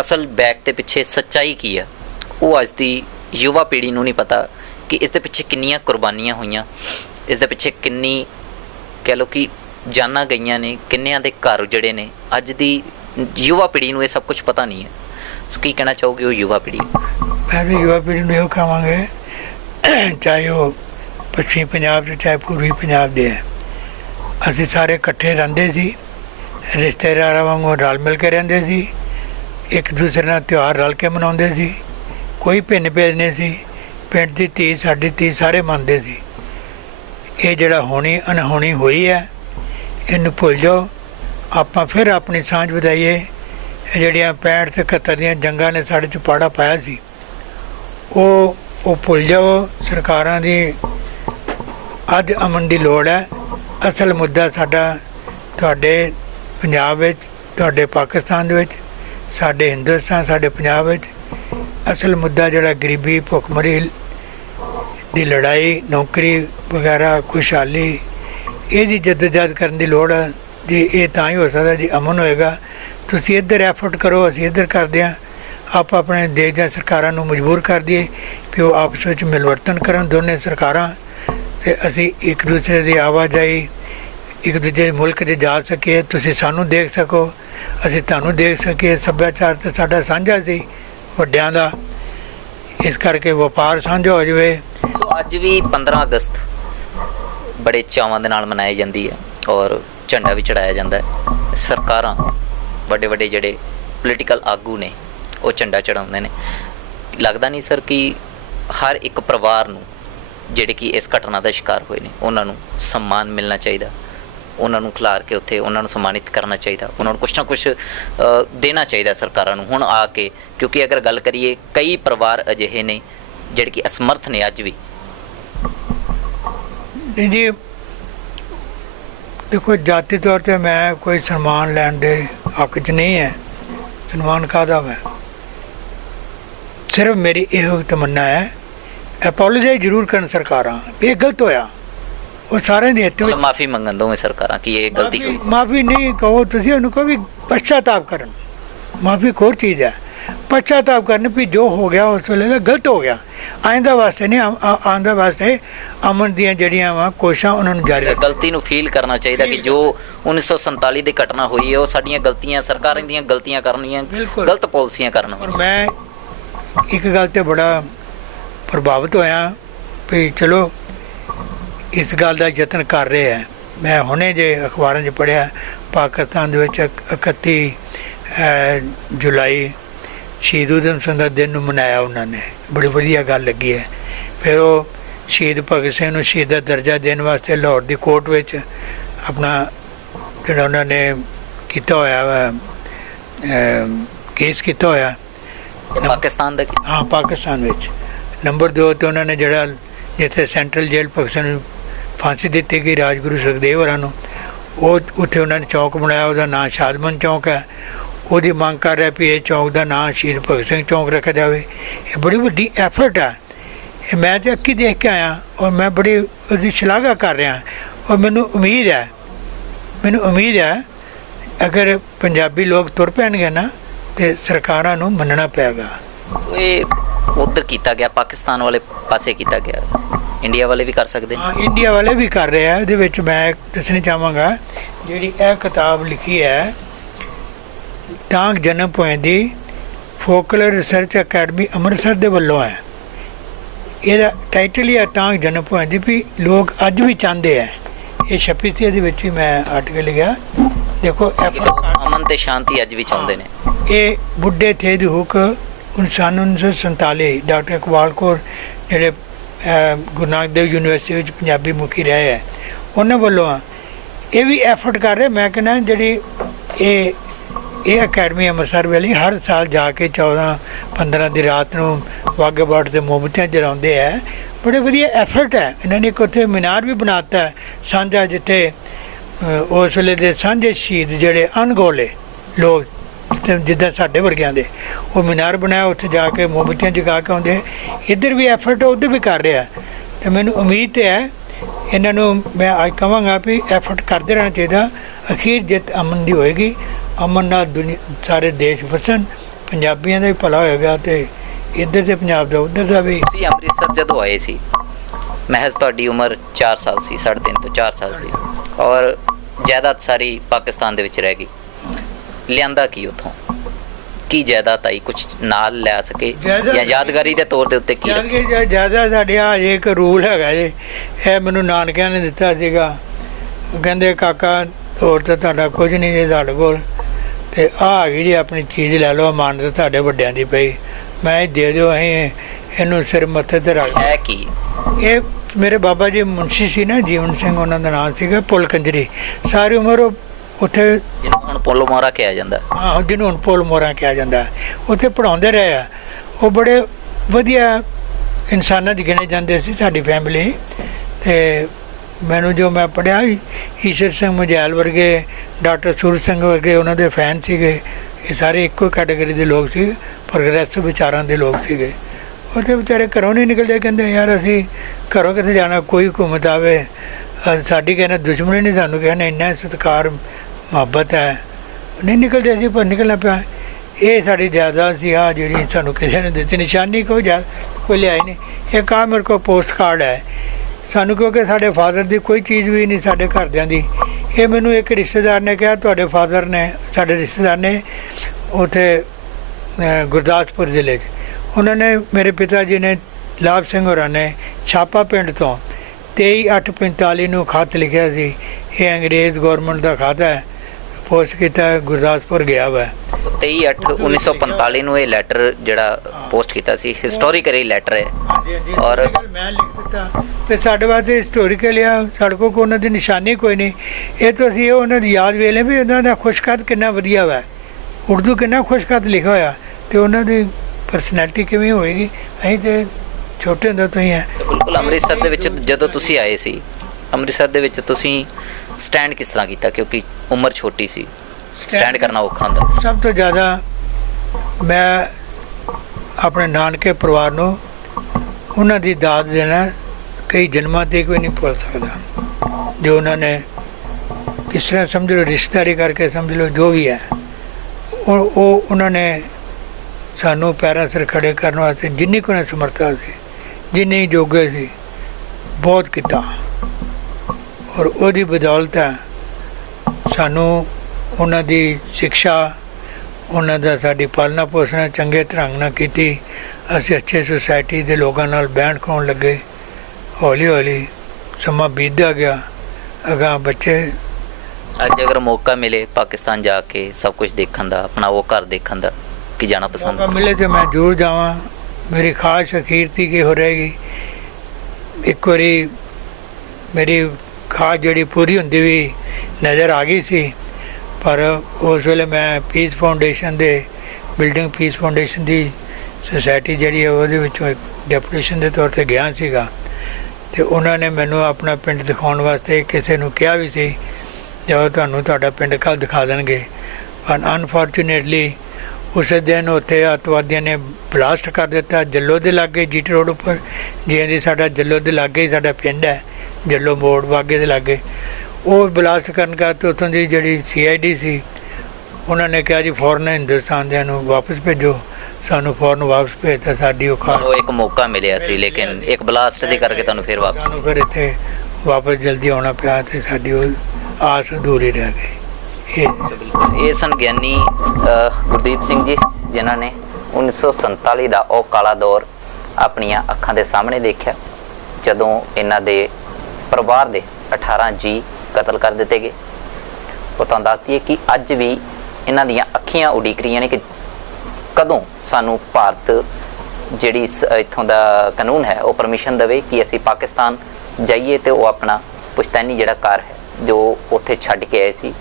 ਅਸਲ ਬੈਕ ਦੇ ਪਿੱਛੇ ਸੱਚਾਈ ਕੀ ਆ ਉਹ ਅੱਜ ਦੀ ਯੁਵਾ ਪੀੜ੍ਹੀ ਨੂੰ ਨਹੀਂ ਪਤਾ ਕਿ ਇਸ ਦੇ ਪਿੱਛੇ ਕਿੰਨੀਆਂ ਕੁਰਬਾਨੀਆਂ ਹੋਈਆਂ, ਇਸ ਦੇ ਪਿੱਛੇ ਕਿੰਨੀ ਕਹਿ ਲਓ ਕਿ ਜਾਨਾਂ ਗਈਆਂ ਨੇ, ਕਿੰਨਿਆਂ ਦੇ ਘਰ ਉਜੜੇ ਨੇ। ਅੱਜ ਦੀ ਯੁਵਾ ਪੀੜ੍ਹੀ ਨੂੰ ਇਹ ਸਭ ਕੁਝ ਪਤਾ ਨਹੀਂ ਹੈ। ਸੋ ਕੀ ਕਹਿਣਾ ਚਾਹੋਗੇ ਉਹ ਯੁਵਾ ਪੀੜ੍ਹੀ? ਮੈਂ ਤਾਂ ਯੁਵਾ ਪੀੜ੍ਹੀ ਨੂੰ ਇਹੋ ਕਹਾਂਗੇ, ਚਾਹੇ ਉਹ ਪੱਛਮੀ ਪੰਜਾਬ 'ਚ ਚਾਹੇ ਪੂਰਬੀ ਪੰਜਾਬ ਦੇ ਹੈ, ਅਸੀਂ ਸਾਰੇ ਇਕੱਠੇ ਰਹਿੰਦੇ ਸੀ, ਰਿਸ਼ਤੇਦਾਰਾਂ ਵਾਂਗੂ ਰਲ ਮਿਲ ਕੇ ਰਹਿੰਦੇ ਸੀ, ਇੱਕ ਦੂਸਰੇ ਨਾਲ ਤਿਉਹਾਰ ਰਲ ਕੇ ਮਨਾਉਂਦੇ ਸੀ, ਕੋਈ ਭਿੰਨ ਭੇਦ ਨਹੀਂ ਸੀ। ਪਿੰਡ ਦੀ ਧੀ ਸਾਡੀ ਧੀ ਸਾਰੇ ਮੰਨਦੇ ਸੀ। ਇਹ ਜਿਹੜਾ ਹੋਣੀ ਅਣਹੋਣੀ ਹੋਈ ਹੈ ਇਹਨੂੰ ਭੁੱਲ ਜਾਓ। ਆਪਾਂ ਫਿਰ ਆਪਣੀ ਸਾਂਝ ਵਧਾਈਏ। ਇਹ ਜਿਹੜੀਆਂ 65 ਤੇ 71 ਦੀਆਂ ਜੰਗਾਂ ਨੇ ਸਾਡੇ 'ਚ ਪਾੜਾ ਪਾਇਆ ਸੀ ਉਹ ਭੁੱਲ ਜਾਓ। ਸਰਕਾਰਾਂ ਦੀ ਅੱਜ ਅਮਨ ਦੀ ਲੋੜ ਹੈ। ਅਸਲ ਮੁੱਦਾ ਸਾਡਾ ਤੁਹਾਡੇ ਪੰਜਾਬ ਵਿੱਚ, ਤੁਹਾਡੇ ਪਾਕਿਸਤਾਨ ਦੇ ਵਿੱਚ, ਸਾਡੇ ਹਿੰਦੁਸਤਾਨ, ਸਾਡੇ ਪੰਜਾਬ ਵਿੱਚ ਅਸਲ ਮੁੱਦਾ ਜਿਹੜਾ ਗਰੀਬੀ, ਭੁੱਖਮਰੀ ਦੀ ਲੜਾਈ, ਨੌਕਰੀ ਵਗੈਰਾ, ਖੁਸ਼ਹਾਲੀ, ਇਹਦੀ ਜਦੋਜਹਿਦ ਕਰਨ ਦੀ ਲੋੜ ਹੈ ਜੀ। ਇਹ ਤਾਂ ਹੀ ਹੋ ਸਕਦਾ ਜੀ ਅਮਨ ਹੋਏਗਾ। ਤੁਸੀਂ ਇੱਧਰ ਐਫਰਟ ਕਰੋ, ਅਸੀਂ ਇੱਧਰ ਕਰਦੇ ਹਾਂ। ਆਪਾਂ ਆਪਣੇ ਦੇਸ਼ ਦੀਆਂ ਸਰਕਾਰਾਂ ਨੂੰ ਮਜਬੂਰ ਕਰ ਦਈਏ ਕਿ ਉਹ ਆਪਸ ਵਿੱਚ ਮਿਲਵਰਤਨ ਕਰਨ, ਦੋਨੇ ਸਰਕਾਰਾਂ, ਅਤੇ ਅਸੀਂ ਇੱਕ ਦੂਸਰੇ ਦੀ ਆਵਾਜਾਈ, ਇੱਕ ਦੂਜੇ ਮੁਲਕ 'ਚ ਜਾ ਸਕੀਏ। ਤੁਸੀਂ ਸਾਨੂੰ ਦੇਖ ਸਕੋ, ਅਸੀਂ ਤੁਹਾਨੂੰ ਦੇਖ ਸਕੀਏ। ਸੱਭਿਆਚਾਰ ਤਾਂ ਸਾਡਾ ਸਾਂਝਾ ਸੀ ਵੱਡਿਆਂ ਦਾ, ਇਸ ਕਰਕੇ ਵਪਾਰ ਸਾਂਝਾ ਹੋ ਜਾਵੇ। ਸੋ ਅੱਜ ਵੀ 15 ਅਗਸਤ ਬੜੇ ਚਾਵਾਂ ਦੇ ਨਾਲ ਮਨਾਈ ਜਾਂਦੀ ਹੈ ਔਰ ਝੰਡਾ ਵੀ ਚੜਾਇਆ ਜਾਂਦਾ ਹੈ। ਸਰਕਾਰਾਂ, ਵੱਡੇ ਵੱਡੇ ਜਿਹੜੇ ਪੋਲੀਟੀਕਲ ਆਗੂ ਨੇ ਉਹ ਝੰਡਾ ਚੜਾਉਂਦੇ ਨੇ। ਲੱਗਦਾ ਨਹੀਂ ਸਰ ਕਿ ਹਰ ਇੱਕ ਪਰਿਵਾਰ ਨੂੰ ਜਿਹੜੇ ਕਿ ਇਸ ਘਟਨਾ ਦਾ ਸ਼ਿਕਾਰ ਹੋਏ ਨੇ ਉਹਨਾਂ ਨੂੰ ਸਨਮਾਨ ਮਿਲਣਾ ਚਾਹੀਦਾ, ਉਹਨਾਂ ਨੂੰ ਖਿਲਾਰ ਕੇ ਉੱਥੇ ਉਹਨਾਂ ਨੂੰ ਸਨਮਾਨਿਤ ਕਰਨਾ ਚਾਹੀਦਾ, ਉਹਨਾਂ ਨੂੰ ਕੁਛ ਨਾ ਕੁਛ ਦੇਣਾ ਚਾਹੀਦਾ ਸਰਕਾਰਾਂ ਨੂੰ ਹੁਣ ਆ ਕੇ? ਕਿਉਂਕਿ ਅਗਰ ਗੱਲ ਕਰੀਏ ਕਈ ਪਰਿਵਾਰ ਅਜਿਹੇ ਨੇ ਜਿਹੜੇ ਕਿ ਅਸਮਰਥ ਨੇ ਅੱਜ ਵੀ। ਨਹੀਂ ਜੀ, ਦੇਖੋ ਜਾਤੀ ਤੌਰ 'ਤੇ ਮੈਂ ਕੋਈ ਸਨਮਾਨ ਲੈਣ ਦੇ ਹੱਕ 'ਚ ਨਹੀਂ ਹੈ। ਸਨਮਾਨ ਕਾਹਦਾ ਵਾ? ਸਿਰਫ ਮੇਰੀ ਇਹੋ ਤਮੰਨਾ ਹੈ, ਐਪੋਲੋਜਾਈਜ਼ ਜ਼ਰੂਰ ਕਰਨ ਸਰਕਾਰਾਂ ਵੀ ਇਹ ਗਲਤ ਹੋਇਆ। ਉਹ ਸਾਰਿਆਂ ਦੀ ਹਿੱਤ ਵਿੱਚ ਮਾਫੀ ਮੰਗਣ ਦੋਵੇਂ ਸਰਕਾਰਾਂ ਕਿ ਇਹ ਗਲਤੀ ਹੋਈ। ਮਾਫੀ ਨਹੀਂ ਕਹੋ ਤੁਸੀਂ, ਉਹਨੂੰ ਕਹੋ ਵੀ ਪਛਤਾਤਾਪ ਕਰਨ। ਮਾਫੀ ਇੱਕ ਹੋਰ ਚੀਜ਼ ਹੈ, ਪਛਤਾਤਾਪ ਕਰਨ ਵੀ ਜੋ ਹੋ ਗਿਆ ਉਸ ਵੇਲੇ ਦਾ ਗਲਤ ਹੋ ਗਿਆ। ਆਇੰਦਾ ਵਾਸਤੇ ਨਹੀਂ, ਆਇੰਦਾ ਵਾਸਤੇ ਅਮਨ ਦੀਆਂ ਜਿਹੜੀਆਂ ਵਾ ਕੋਸ਼ਿਸ਼ਾਂ ਉਹਨਾਂ ਨੂੰ ਜਾਰੀ ਰੱਖੋ। ਗਲਤੀ ਨੂੰ ਫੀਲ ਕਰਨਾ ਚਾਹੀਦਾ ਕਿ ਜੋ 1947 ਦੀ ਘਟਨਾ ਹੋਈ ਹੈ ਉਹ ਸਾਡੀਆਂ ਗਲਤੀਆਂ, ਸਰਕਾਰਾਂ ਦੀਆਂ ਗਲਤੀਆਂ ਕਰਨੀਆਂ, ਗਲਤ ਪਾਲਿਸੀਆਂ ਕਰਨਾ। ਔਰ ਮੈਂ ਇੱਕ ਗੱਲ 'ਤੇ ਬੜਾ ਪ੍ਰਭਾਵਿਤ ਹੋਇਆ ਵੀ ਚਲੋ ਇਸ ਗੱਲ ਦਾ ਯਤਨ ਕਰ ਰਹੇ ਹੈ। ਮੈਂ ਹੁਣੇ ਜੇ ਅਖਬਾਰਾਂ 'ਚ ਪੜ੍ਹਿਆ ਪਾਕਿਸਤਾਨ ਦੇ ਵਿੱਚ 31 ਜੁਲਾਈ ਸ਼ਹੀਦ ਊਧਮ ਸਿੰਘ ਦਾ ਦਿਨ ਨੂੰ ਮਨਾਇਆ ਉਹਨਾਂ ਨੇ, ਬੜੀ ਵਧੀਆ ਗੱਲ ਲੱਗੀ ਹੈ। ਫਿਰ ਉਹ ਸ਼ਹੀਦ ਭਗਤ ਸਿੰਘ ਨੂੰ ਸ਼ਹੀਦ ਦਾ ਦਰਜਾ ਦੇਣ ਵਾਸਤੇ ਲਾਹੌਰ ਦੀ ਕੋਰਟ ਵਿੱਚ ਆਪਣਾ ਜਿਹੜਾ ਉਹਨਾਂ ਨੇ ਕੀਤਾ ਹੋਇਆ ਵਾ ਕੇਸ ਕੀਤਾ ਹੋਇਆ ਪਾਕਿਸਤਾਨ ਦਾ। ਹਾਂ, ਪਾਕਿਸਤਾਨ ਵਿੱਚ। ਨੰਬਰ 2 'ਤੇ ਉਹਨਾਂ ਨੇ ਜਿਹੜਾ ਜਿੱਥੇ ਸੈਂਟਰਲ ਜੇਲ੍ਹ ਭਗਤ ਸਿੰਘ ਨੂੰ ਫਾਂਸੀ ਦਿੱਤੀ ਗਈ ਰਾਜਗੁਰੂ ਸੁਖਦੇਵ ਹੋਰਾਂ ਨੂੰ, ਉਹ ਉੱਥੇ ਉਹਨਾਂ ਨੇ ਚੌਂਕ ਬਣਾਇਆ, ਉਹਦਾ ਨਾਂ ਸ਼ਾਦਮੰਦ ਚੌਂਕ ਹੈ। ਉਹਦੀ ਮੰਗ ਕਰ ਰਿਹਾ ਵੀ ਇਹ ਚੌਂਕ ਦਾ ਨਾਂ ਸ਼ਹੀਦ ਭਗਤ ਸਿੰਘ ਚੌਂਕ ਰੱਖਿਆ ਜਾਵੇ। ਇਹ ਬੜੀ ਵੱਡੀ ਐਫਰਟ ਹੈ। ਇਹ ਮੈਂ ਤਾਂ ਅੱਖੀਂ ਦੇਖ ਕੇ ਆਇਆ ਔਰ ਮੈਂ ਬੜੀ ਉਹਦੀ ਸ਼ਲਾਘਾ ਕਰ ਰਿਹਾ। ਔਰ ਮੈਨੂੰ ਉਮੀਦ ਹੈ ਅਗਰ ਪੰਜਾਬੀ ਲੋਕ ਤੁਰ ਪੈਣਗੇ ਨਾ ਤੇ ਸਰਕਾਰਾਂ ਨੂੰ ਮੰਨਣਾ ਪਏਗਾ। ਸੋ ਇਹ ਉਧਰ ਕੀਤਾ ਗਿਆ, ਪਾਕਿਸਤਾਨ ਵਾਲੇ ਪਾਸੇ ਕੀਤਾ ਗਿਆ, ਇੰਡੀਆ ਵਾਲੇ ਵੀ ਕਰ ਸਕਦੇ ਨੇ। ਹਾਂ, ਇੰਡੀਆ ਵਾਲੇ ਵੀ ਕਰ ਰਹੇ ਆ। ਇਹਦੇ ਵਿੱਚ ਮੈਂ ਦੱਸਣਾ ਚਾਹਾਂਗਾ, ਜਿਹੜੀ ਇਹ ਕਿਤਾਬ ਲਿਖੀ ਹੈ ਟਾਂਗ ਜਨਮ ਭੋਇੰ ਦੀ ਫੋਕਲਰ ਰਿਸਰਚ ਅਕੈਡਮੀ ਅੰਮ੍ਰਿਤਸਰ ਦੇ ਵੱਲੋਂ ਹੈ। ਇਹਦਾ ਟਾਈਟਲ ਹੀ ਹੈ ਟਾਂਗ ਜਨਮ ਭੋਇੰ ਦੀ, ਵੀ ਲੋਕ ਅੱਜ ਵੀ ਚਾਹੁੰਦੇ ਹੈ। ਇਹ ਛਪੀ ਸੀ, ਇਹਦੇ ਵਿੱਚ ਹੀ ਮੈਂ ਆਰਟੀਕਲ ਲਿਖਿਆ। ਦੇਖੋ ਲੋਕ ਅਮਨ ਤੇ ਸ਼ਾਂਤੀ ਅੱਜ ਵੀ ਚਾਹੁੰਦੇ ਨੇ। ਇਹ ਬੁੱਢੇ ਥੇ ਦੀ ਹੁਕ 1947 ਡਾਕਟਰ ਇਕਬਾਲ ਕੌਰ ਜਿਹੜੇ ਗੁਰੂ ਨਾਨਕ ਦੇਵ ਯੂਨੀਵਰਸਿਟੀ ਵਿੱਚ ਪੰਜਾਬੀ ਮੁਖੀ ਰਹੇ ਹੈ, ਉਹਨਾਂ ਵੱਲੋਂ ਆ। ਇਹ ਵੀ ਐਫਰਟ ਕਰ ਰਹੇ। ਮੈਂ ਕਹਿੰਦਾ ਜਿਹੜੀ ਇਹ ਅਕੈਡਮੀ ਅੰਮ੍ਰਿਤਸਰ ਵਾਲੀ ਹਰ ਸਾਲ ਜਾ ਕੇ 14-15 ਦੀ ਰਾਤ ਨੂੰ ਵਾਘਾ ਬਾਰਡਰ 'ਤੇ ਮੋਮਬੱਤੀਆਂ ਜਲਾਉਂਦੇ ਹੈ। ਬੜੇ ਵਧੀਆ ਐਫਰਟ ਹੈ। ਇਹਨਾਂ ਨੇ ਇੱਕ ਉੱਥੇ ਮੀਨਾਰ ਵੀ ਬਣਾ ਦਿੱਤਾ ਸਾਂਝਾ, ਜਿੱਥੇ ਉਸ ਵੇਲੇ ਦੇ ਸਾਂਝੇ ਸ਼ਹੀਦ ਜਿਹੜੇ ਅਣਗੌਲੇ ਲੋਕ ਜਿੱਦਾਂ ਸਾਡੇ ਵਰਗਿਆਂ ਦੇ, ਉਹ ਮੀਨਾਰ ਬਣਾਇਆ, ਉੱਥੇ ਜਾ ਕੇ ਮੋਮਬੱਤੀਆਂ ਜਗਾ ਕੇ ਆਉਂਦੇ। ਇੱਧਰ ਵੀ ਐਫਰਟ ਉੱਧਰ ਵੀ ਕਰ ਰਿਹਾ। ਅਤੇ ਮੈਨੂੰ ਉਮੀਦ ਹੈ ਇਹਨਾਂ ਨੂੰ ਮੈਂ ਅੱਜ ਕਹਾਂਗਾ ਵੀ ਐਫਰਟ ਕਰਦੇ ਰਹਿਣਾ ਚਾਹੀਦਾ। ਅਖੀਰ ਜਿੱਤ ਅਮਨ ਦੀ ਹੋਏਗੀ। ਅਮਨ ਨਾਲ ਸਾਰੇ ਦੇਸ਼ ਵਸਣ, ਪੰਜਾਬੀਆਂ ਦਾ ਵੀ ਭਲਾ ਹੋਏਗਾ ਅਤੇ ਇੱਧਰ ਦੇ ਪੰਜਾਬ ਦਾ ਉੱਧਰ ਦਾ ਵੀ। ਤੁਸੀਂ ਅੰਮ੍ਰਿਤਸਰ ਜਦੋਂ ਆਏ ਸੀ, ਮਹਿਜ਼ ਤੁਹਾਡੀ ਉਮਰ 4 ਸਾਲ ਸੀ, 3.5 ਤੋਂ 4 ਸਾਲ ਸੀ, ਔਰ ਜਾਇਦਾਦ ਸਾਰੀ ਪਾਕਿਸਤਾਨ ਦੇ ਵਿੱਚ ਰਹਿ ਗਈ। ਲਿਆਂਦਾ ਕੀ ਉੱਥੋਂ? ਕੀ ਜਾਇਦਾਦ ਆਈ? ਕੁਝ ਨਾਲ ਲੈ ਸਕੇ ਜਾਂ ਯਾਦਗਾਰੀ ਦੇ ਤੌਰ ਦੇ ਉੱਤੇ ਕੀ? ਜ਼ਿਆਦਾ ਸਾਡੇ ਆ ਇੱਕ ਰੂਲ ਹੈਗਾ ਜੀ, ਇਹ ਮੈਨੂੰ ਨਾਨਕਿਆਂ ਨੇ ਦਿੱਤਾ ਸੀਗਾ। ਕਹਿੰਦੇ ਕਾਕਾ ਹੋਰ ਤਾਂ ਤੁਹਾਡਾ ਕੁਝ ਨਹੀਂ ਜੇ ਤੁਹਾਡੇ ਕੋਲ, ਅਤੇ ਆਹ ਹੈਗੀ ਜੀ ਆਪਣੀ ਚੀਜ਼ ਲੈ ਲਓ, ਅਮਾਨਤ ਤੁਹਾਡੇ ਵੱਡਿਆਂ ਦੀ ਪਈ, ਮੈਂ ਦੇ ਦਿਓ, ਅਸੀਂ ਇਹਨੂੰ ਸਿਰ ਮੱਥੇ 'ਤੇ ਰੱਖ। ਹੈ ਕੀ? ਇਹ ਮੇਰੇ ਬਾਬਾ ਜੀ ਮੁਨਸ਼ੀ ਸੀ ਨਾ, ਜੀਵਨ ਸਿੰਘ ਉਹਨਾਂ ਦਾ ਨਾਮ ਸੀਗਾ। ਪੁੱਲ ਕੰਜਰੀ ਸਾਰੀ ਉਮਰ ਉਹ ਉੱਥੇ, ਜਿਹਨੂੰ ਹੁਣ ਪੁੱਲ ਮੋਹਰਾ ਕਿਹਾ ਜਾਂਦਾ। ਹਾਂ, ਜਿਹਨੂੰ ਹੁਣ ਪੁੱਲ ਮੋਹਰਾ ਕਿਹਾ ਜਾਂਦਾ, ਉੱਥੇ ਪੜ੍ਹਾਉਂਦੇ ਰਹੇ ਆ। ਉਹ ਬੜੇ ਵਧੀਆ ਇਨਸਾਨਾਂ 'ਚ ਗਿਣੇ ਜਾਂਦੇ ਸੀ ਸਾਡੀ ਫੈਮਿਲੀ। ਅਤੇ ਮੈਨੂੰ ਜੋ ਮੈਂ ਪੜ੍ਹਿਆ, ਈਸ਼ਰ ਸਿੰਘ ਮਜੈਲ ਵਰਗੇ, ਡਾਕਟਰ ਸੂਰਜ ਸਿੰਘ ਵਰਗੇ ਉਹਨਾਂ ਦੇ ਫੈਨ ਸੀਗੇ। ਇਹ ਸਾਰੇ ਇੱਕੋ ਕੈਟਾਗਰੀ ਦੇ ਲੋਕ ਸੀ, ਪ੍ਰੋਗਰੈਸਿਵ ਵਿਚਾਰਾਂ ਦੇ ਲੋਕ ਸੀਗੇ। ਉੱਥੇ ਵਿਚਾਰੇ ਘਰੋਂ ਨਹੀਂ ਨਿਕਲਦੇ। ਕਹਿੰਦੇ ਯਾਰ ਅਸੀਂ ਘਰੋਂ ਕਿੱਥੇ ਜਾਣਾ, ਕੋਈ ਹੁਕੂਮਤ ਆਵੇ ਸਾਡੀ ਕਹਿੰਦਾ ਦੁਸ਼ਮਣੀ ਨਹੀਂ, ਸਾਨੂੰ ਕਹਿੰਦੇ ਇੰਨਾ ਸਤਿਕਾਰ ਮੁਹੱਬਤ ਹੈ, ਨਹੀਂ ਨਿਕਲਦੇ ਸੀ, ਪਰ ਨਿਕਲਣਾ ਪਿਆ। ਇਹ ਸਾਡੀ ਜਾਇਦਾਦ ਸੀ ਆ, ਜਿਹੜੀ ਸਾਨੂੰ ਕਿਸੇ ਨੇ ਦਿੱਤੀ। ਨਿਸ਼ਾਨੀ ਕੋਈ ਲਿਆਈ ਨਹੀਂ। ਇੱਕ ਆ ਮੇਰੇ ਕੋਲ ਪੋਸਟ ਕਾਰਡ ਹੈ ਸਾਨੂੰ, ਕਿਉਂਕਿ ਸਾਡੇ ਫਾਦਰ ਦੀ ਕੋਈ ਚੀਜ਼ ਵੀ ਨਹੀਂ ਸਾਡੇ ਘਰਦਿਆਂ ਦੀ। ਇਹ ਮੈਨੂੰ ਇੱਕ ਰਿਸ਼ਤੇਦਾਰ ਨੇ ਕਿਹਾ, ਤੁਹਾਡੇ ਫਾਦਰ ਨੇ, ਸਾਡੇ ਰਿਸ਼ਤੇਦਾਰ ਨੇ ਉੱਥੇ ਗੁਰਦਾਸਪੁਰ ਜ਼ਿਲ੍ਹੇ 'ਚ, ਉਹਨਾਂ ਨੇ, ਮੇਰੇ ਪਿਤਾ ਜੀ ਨੇ, ਲਾਭ ਸਿੰਘ ਹੋਰਾਂ ਨੇ ਛਾਪਾ ਪਿੰਡ ਤੋਂ 23/8/45 ਨੂੰ ਖੱਤ ਲਿਖਿਆ ਸੀ। ਇਹ ਅੰਗਰੇਜ਼ ਗੌਰਮੈਂਟ ਦਾ ਖੱਤ ਹੈ, ਪੋਸਟ ਕੀਤਾ, ਗੁਰਦਾਸਪੁਰ ਗਿਆ ਵਾ। 23/8/1945 ਨੂੰ ਇਹ ਲੈਟਰ ਜਿਹੜਾ ਪੋਸਟ ਕੀਤਾ ਸੀ, ਹਿਸਟੋਰੀਕਲੀ ਲੈਟਰ ਹੈ। ਔਰ ਮੈਂ ਲਿਖ ਦਿੱਤਾ ਅਤੇ ਸਾਡੇ ਵਾਸਤੇ ਹਿਸਟੋਰੀਕਲ ਆ, ਸਾਡੇ ਕੋਲ ਉਹਨਾਂ ਦੀ ਨਿਸ਼ਾਨੀ ਕੋਈ ਨਹੀਂ। ਇਹ ਤਾਂ ਅਸੀਂ ਉਹਨਾਂ ਦੀ ਯਾਦ ਵੇਲੇ ਵੀ ਉਹਨਾਂ ਦਾ ਖੁਸ਼ਖਤ ਕਿੰਨਾ ਵਧੀਆ ਵਾ, ਉਰਦੂ ਕਿੰਨਾ ਖੁਸ਼ਖਤ ਲਿਖਿਆ ਹੋਇਆ, ਅਤੇ ਉਹਨਾਂ ਦੀ ਪਰਸਨੈਲਿਟੀ ਕਿਵੇਂ ਹੋਏਗੀ। ਅਸੀਂ ਤਾਂ ਛੋਟੇ ਹੁੰਦੇ ਤੋਂ ਹੀ ਹੈ। ਬਿਲਕੁਲ। ਅੰਮ੍ਰਿਤਸਰ ਦੇ ਵਿੱਚ ਜਦੋਂ ਤੁਸੀਂ ਆਏ ਸੀ, ਅੰਮ੍ਰਿਤਸਰ ਦੇ ਵਿੱਚ ਤੁਸੀਂ ਸਟੈਂਡ ਕਿਸ ਤਰ੍ਹਾਂ ਕੀਤਾ? ਕਿਉਂਕਿ ਉਮਰ ਛੋਟੀ ਸੀ, ਸਟੈਂਡ ਕਰਨਾ ਔਖਾ ਹੁੰਦਾ। ਸਭ ਤੋਂ ਜ਼ਿਆਦਾ ਮੈਂ ਆਪਣੇ ਨਾਨਕੇ ਪਰਿਵਾਰ ਨੂੰ ਉਹਨਾਂ ਦੀ ਦਾਦ ਦੇਣਾ ਕਈ ਜਨਮਾਂ 'ਤੇ ਕੋਈ ਨਹੀਂ ਭੁੱਲ ਸਕਦਾ। ਜੋ ਉਹਨਾਂ ਨੇ ਕਿਸ ਤਰ੍ਹਾਂ ਸਮਝ ਲਓ, ਰਿਸ਼ਤੇਦਾਰੀ ਕਰਕੇ ਸਮਝ ਲਓ, ਜੋ ਵੀ ਹੈ, ਉਹ ਉਹਨਾਂ ਨੇ ਸਾਨੂੰ ਪੈਰਾਂ ਸਿਰ ਖੜੇ ਕਰਨ ਵਾਸਤੇ ਜਿੰਨੀ ਕੁ ਉਹਨਾਂ ਸਮਰੱਥਾ ਸੀ, ਜਿੰਨੇ ਜੋਗੇ ਸੀ, ਬਹੁਤ ਕੀਤਾ। ਔਰ ਉਹਦੀ ਬਦੌਲਤ ਸਾਨੂੰ ਉਹਨਾਂ ਦੀ ਸਿੱਖਿਆ, ਉਹਨਾਂ ਦਾ ਸਾਡੀ ਪਾਲਣਾ ਪੋਸ਼ਣ ਚੰਗੇ ਢੰਗ ਨਾਲ ਕੀਤੀ। ਅਸੀਂ ਅੱਛੇ ਸੁਸਾਇਟੀ ਦੇ ਲੋਕਾਂ ਨਾਲ ਬਹਿਣ ਖਾਣ ਲੱਗੇ। ਹੌਲੀ ਹੌਲੀ ਸਮਾਂ ਬੀਤਦਾ ਗਿਆ। ਅਗਾਂਹ ਬੱਚੇ ਅੱਜ ਅਗਰ ਮੌਕਾ ਮਿਲੇ ਪਾਕਿਸਤਾਨ ਜਾ ਕੇ ਸਭ ਕੁਝ ਦੇਖਣ ਦਾ, ਆਪਣਾ ਉਹ ਘਰ ਦੇਖਣ ਦਾ, ਕੀ ਜਾਣਾ ਪਸੰਦ? ਮੌਕਾ ਮਿਲੇ ਤਾਂ ਮੈਂ ਜ਼ਰੂਰ ਜਾਵਾਂ। ਮੇਰੀ ਖਾਸ ਅਖੀਰ ਤੀ ਕੀ ਹੋ ਰਹੇਗੀ। ਇੱਕ ਵਾਰੀ ਮੇਰੀ ਖਾਸ ਜਿਹੜੀ ਪੂਰੀ ਹੁੰਦੀ ਵੀ ਨਜ਼ਰ ਆ ਗਈ ਸੀ, ਪਰ ਉਸ ਵੇਲੇ ਮੈਂ ਪੀਸ ਫਾਊਂਡੇਸ਼ਨ ਦੇ ਬਿਲਡਿੰਗ ਪੀਸ ਫਾਊਂਡੇਸ਼ਨ ਦੀ ਸੁਸਾਇਟੀ ਜਿਹੜੀ ਹੈ ਉਹਦੇ ਵਿੱਚੋਂ ਇੱਕ ਡੈਪੂਟੇਸ਼ਨ ਦੇ ਤੌਰ 'ਤੇ ਗਿਆ ਸੀਗਾ। ਅਤੇ ਉਹਨਾਂ ਨੇ ਮੈਨੂੰ ਆਪਣਾ ਪਿੰਡ ਦਿਖਾਉਣ ਵਾਸਤੇ ਕਿਸੇ ਨੂੰ ਕਿਹਾ ਵੀ ਸੀ, ਜਦੋਂ ਤੁਹਾਨੂੰ ਤੁਹਾਡਾ ਪਿੰਡ ਕੱਲ੍ਹ ਦਿਖਾ ਦੇਣਗੇ। ਪਰ ਅਨਫੋਰਚੂਨੇਟਲੀ ਉਸੇ ਦਿਨ ਉੱਥੇ ਅੱਤਵਾਦੀਆਂ ਨੇ ਬਲਾਸਟ ਕਰ ਦਿੱਤਾ ਜੱਲੋ ਦੇ ਲਾਗੇ, ਜੀਟੀ ਰੋਡ ਉੱਪਰ। ਜਿਵੇਂ ਦੀ ਸਾਡਾ ਜੱਲੋ ਦੇ ਲਾਗੇ ਹੀ ਸਾਡਾ ਪਿੰਡ ਹੈ, ਜੱਲੋ ਮੋੜ ਬਾਗੇ ਦੇ ਲਾਗੇ, ਉਹ ਬਲਾਸਟ ਕਰਨ ਕਰਕੇ ਉੱਥੋਂ ਦੀ ਜਿਹੜੀ CID ਸੀ ਉਹਨਾਂ ਨੇ ਕਿਹਾ ਜੀ ਫੌਰਨ ਹਿੰਦੁਸਤਾਨ ਦਿਆਂ ਨੂੰ ਵਾਪਸ ਭੇਜੋ। ਸਾਨੂੰ ਫੌਰਨ ਵਾਪਸ ਭੇਜਤਾ। ਸਾਡੀ ਉਹ ਤੁਹਾਨੂੰ ਇੱਕ ਮੌਕਾ ਮਿਲਿਆ ਸੀ, ਲੇਕਿਨ ਇੱਕ ਬਲਾਸਟ ਦੇ ਕਰਕੇ ਤੁਹਾਨੂੰ ਫਿਰ ਵਾਪਸ ਸਾਨੂੰ ਫਿਰ ਇੱਥੇ ਵਾਪਸ ਜਲਦੀ ਆਉਣਾ ਪਿਆ ਤੇ ਸਾਡੀ ਉਹ ਆਸ ਅਧੂਰੀ ਰਹਿ ਗਈ। ਇਹ ਸਨ ਗਿਆਨੀ ਗੁਰਦੀਪ ਸਿੰਘ ਜੀ, ਜਿਨ੍ਹਾਂ ਨੇ 1947 ਦਾ ਉਹ ਕਾਲਾ ਦੌਰ ਆਪਣੀਆਂ ਅੱਖਾਂ ਦੇ ਸਾਹਮਣੇ ਦੇਖਿਆ, ਜਦੋਂ ਇਹਨਾਂ ਦੇ ਪਰਿਵਾਰ ਦੇ 18 ਜੀ ਕਤਲ ਕਰ ਦਿੱਤੇ ਗਏ। ਉਹ ਤੁਹਾਨੂੰ ਦੱਸ ਦਈਏ ਕਿ ਅੱਜ ਵੀ ਇਹਨਾਂ ਦੀਆਂ ਅੱਖੀਆਂ ਉਡੀਕ ਰਹੀਆਂ ਨੇ ਕਿ ਕਦੋਂ ਸਾਨੂੰ ਭਾਰਤ ਜਿਹੜੀ ਇੱਥੋਂ ਦਾ ਕਾਨੂੰਨ ਹੈ ਉਹ ਪਰਮਿਸ਼ਨ ਦੇਵੇ ਕਿ ਅਸੀਂ ਪਾਕਿਸਤਾਨ ਜਾਈਏ ਤੇ ਉਹ ਆਪਣਾ ਪੁਸ਼ਤੈਨੀ ਜਿਹੜਾ ਘਰ ਹੈ ਜੋ ਉੱਥੇ ਛੱਡ ਕੇ ਆਏ ਸੀ,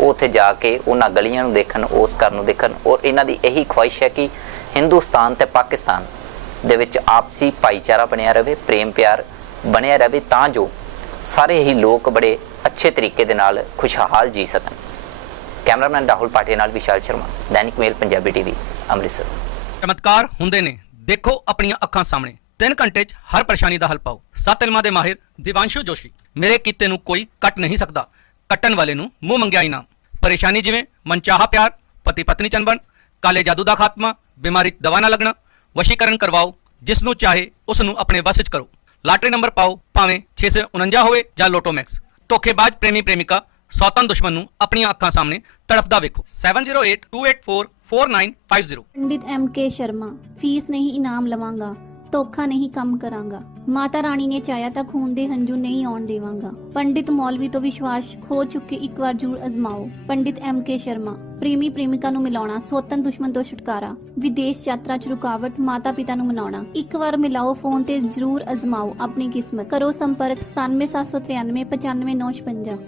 ਉਹ ਉੱਥੇ ਜਾ ਕੇ ਉਹਨਾਂ ਗਲੀਆਂ ਨੂੰ ਦੇਖਣ, ਉਸ ਘਰ ਨੂੰ ਦੇਖਣ। ਔਰ ਇਹਨਾਂ ਦੀ ਇਹੀ ਖੁਆਇਸ਼ ਹੈ ਕਿ ਹਿੰਦੁਸਤਾਨ ਤੇ ਪਾਕਿਸਤਾਨ ਦੇ ਵਿੱਚ ਆਪਸੀ ਭਾਈਚਾਰਾ ਬਣਿਆ ਰਹੇ, ਪ੍ਰੇਮ ਪਿਆਰ ਬਣਿਆ ਰਹੇ, ਤਾਂ ਜੋ ਸਾਰੇ ਹੀ ਲੋਕ ਬੜੇ ਅੱਛੇ ਤਰੀਕੇ ਦੇ ਨਾਲ ਖੁਸ਼ਹਾਲ ਜੀ ਸਕਣ। ਕੈਮਰਾਮੈਨ ਰਾਹੁਲ ਪਾਟੇ ਨਾਲ ਵਿਸ਼ਾਲ ਸ਼ਰਮਾ, ਦੈਨਿਕ ਮੇਲ ਪੰਜਾਬੀ TV, ਅੰਮ੍ਰਿਤਸਰ। ਚਮਤਕਾਰ ਹੁੰਦੇ ਨੇ, ਦੇਖੋ ਆਪਣੀਆਂ ਅੱਖਾਂ ਸਾਹਮਣੇ। 3 ਘੰਟੇ 'ਚ ਹਰ ਪਰੇਸ਼ਾਨੀ ਦਾ ਹੱਲ ਪਾਓ। 7 ਇਲਮਾਂ ਦੇ ਮਾਹਿਰ ਦਿਵਾਂਸ਼ੂ ਜੋਸ਼ੀ। ਮੇਰੇ ਕੀਤੇ ਨੂੰ ਕੋਈ ਕੱਟ ਨਹੀਂ ਸਕਦਾ, ਕੱਟਣ ਵਾਲੇ ਨੂੰ ਮੂੰਹ ਮੰਗਿਆ ਇਨਾਮ। ਪਰੇਸ਼ਾਨੀ ਜਿਵੇਂ ਮਨਚਾਹਾ ਪਿਆਰ, ਪਤੀ ਪਤਨੀ ਚੰਬਣ, ਕਾਲੇ ਜਾਦੂ ਦਾ ਖਾਤਮਾ, ਬਿਮਾਰੀ ਦਵਾ ਨਾ ਲੱਗਣਾ, ਵਸ਼ੀਕਰਨ ਕਰਵਾਓ। ਜਿਸ ਨੂੰ ਚਾਹੇ ਉਸ ਨੂੰ ਆਪਣੇ ਵਸ 'ਚ ਕਰੋ। ਲਾਟਰੀ ਨੰਬਰ ਪਾਓ, ਭਾਵੇਂ 649 ਹੋਵੇ ਜਾਂ ਲੋਟੋ ਮੈਕਸ। ਧੋਖੇਬਾਜ਼ ਪ੍ਰੇਮੀ ਪ੍ਰੇਮਿਕਾ, ਸੌਤਨ ਦੁਸ਼ਮਣ ਨੂੰ ਆਪਣੀਆਂ ਅੱਖਾਂ ਸਾਹਮਣੇ ਤੜਫਦਾ ਵੇਖੋ। 7082844950। पंडित MK शर्मा। फीस नहीं इनाम लवांगा, ਧੋਖਾ ਨਹੀਂ ਕੰਮ ਕਰਾਂਗਾ। ਮਾਤਾ ਰਾਣੀ ਨੇ ਚਾਹਿਆ ਤਾਂ ਖੂਨ ਦੇ ਹੰਝੂ ਨਹੀਂ ਆਉਣ ਦੇਵਾਂਗਾ। ਪੰਡਿਤ ਮੌਲਵੀ ਤੋਂ ਵਿਸ਼ਵਾਸ ਖੋ ਚੁੱਕੇ ਇੱਕ ਵਾਰ ਜ਼ਰੂਰ ਅਜ਼ਮਾਓ। ਪੰਡਿਤ MK ਸ਼ਰਮਾ। ਪ੍ਰੇਮੀ ਪ੍ਰੇਮਿਕਾ ਨੂੰ ਮਿਲਾਉਣਾ, ਸੌਤਨ ਦੁਸ਼ਮਣ ਤੋਂ ਛੁਟਕਾਰਾ, ਵਿਦੇਸ਼ ਯਾਤਰਾ 'ਚ ਰੁਕਾਵਟ, ਮਾਤਾ ਪਿਤਾ ਨੂੰ ਮਨਾਉਣਾ। ਇੱਕ ਵਾਰ ਮਿਲਾਓ, ਫੋਨ ਤੇ ਜ਼ਰੂਰ ਅਜ਼ਮਾਓ ਆਪਣੀ ਕਿਸਮਤ। ਕਰੋ ਸੰਪਰਕ 9779395956।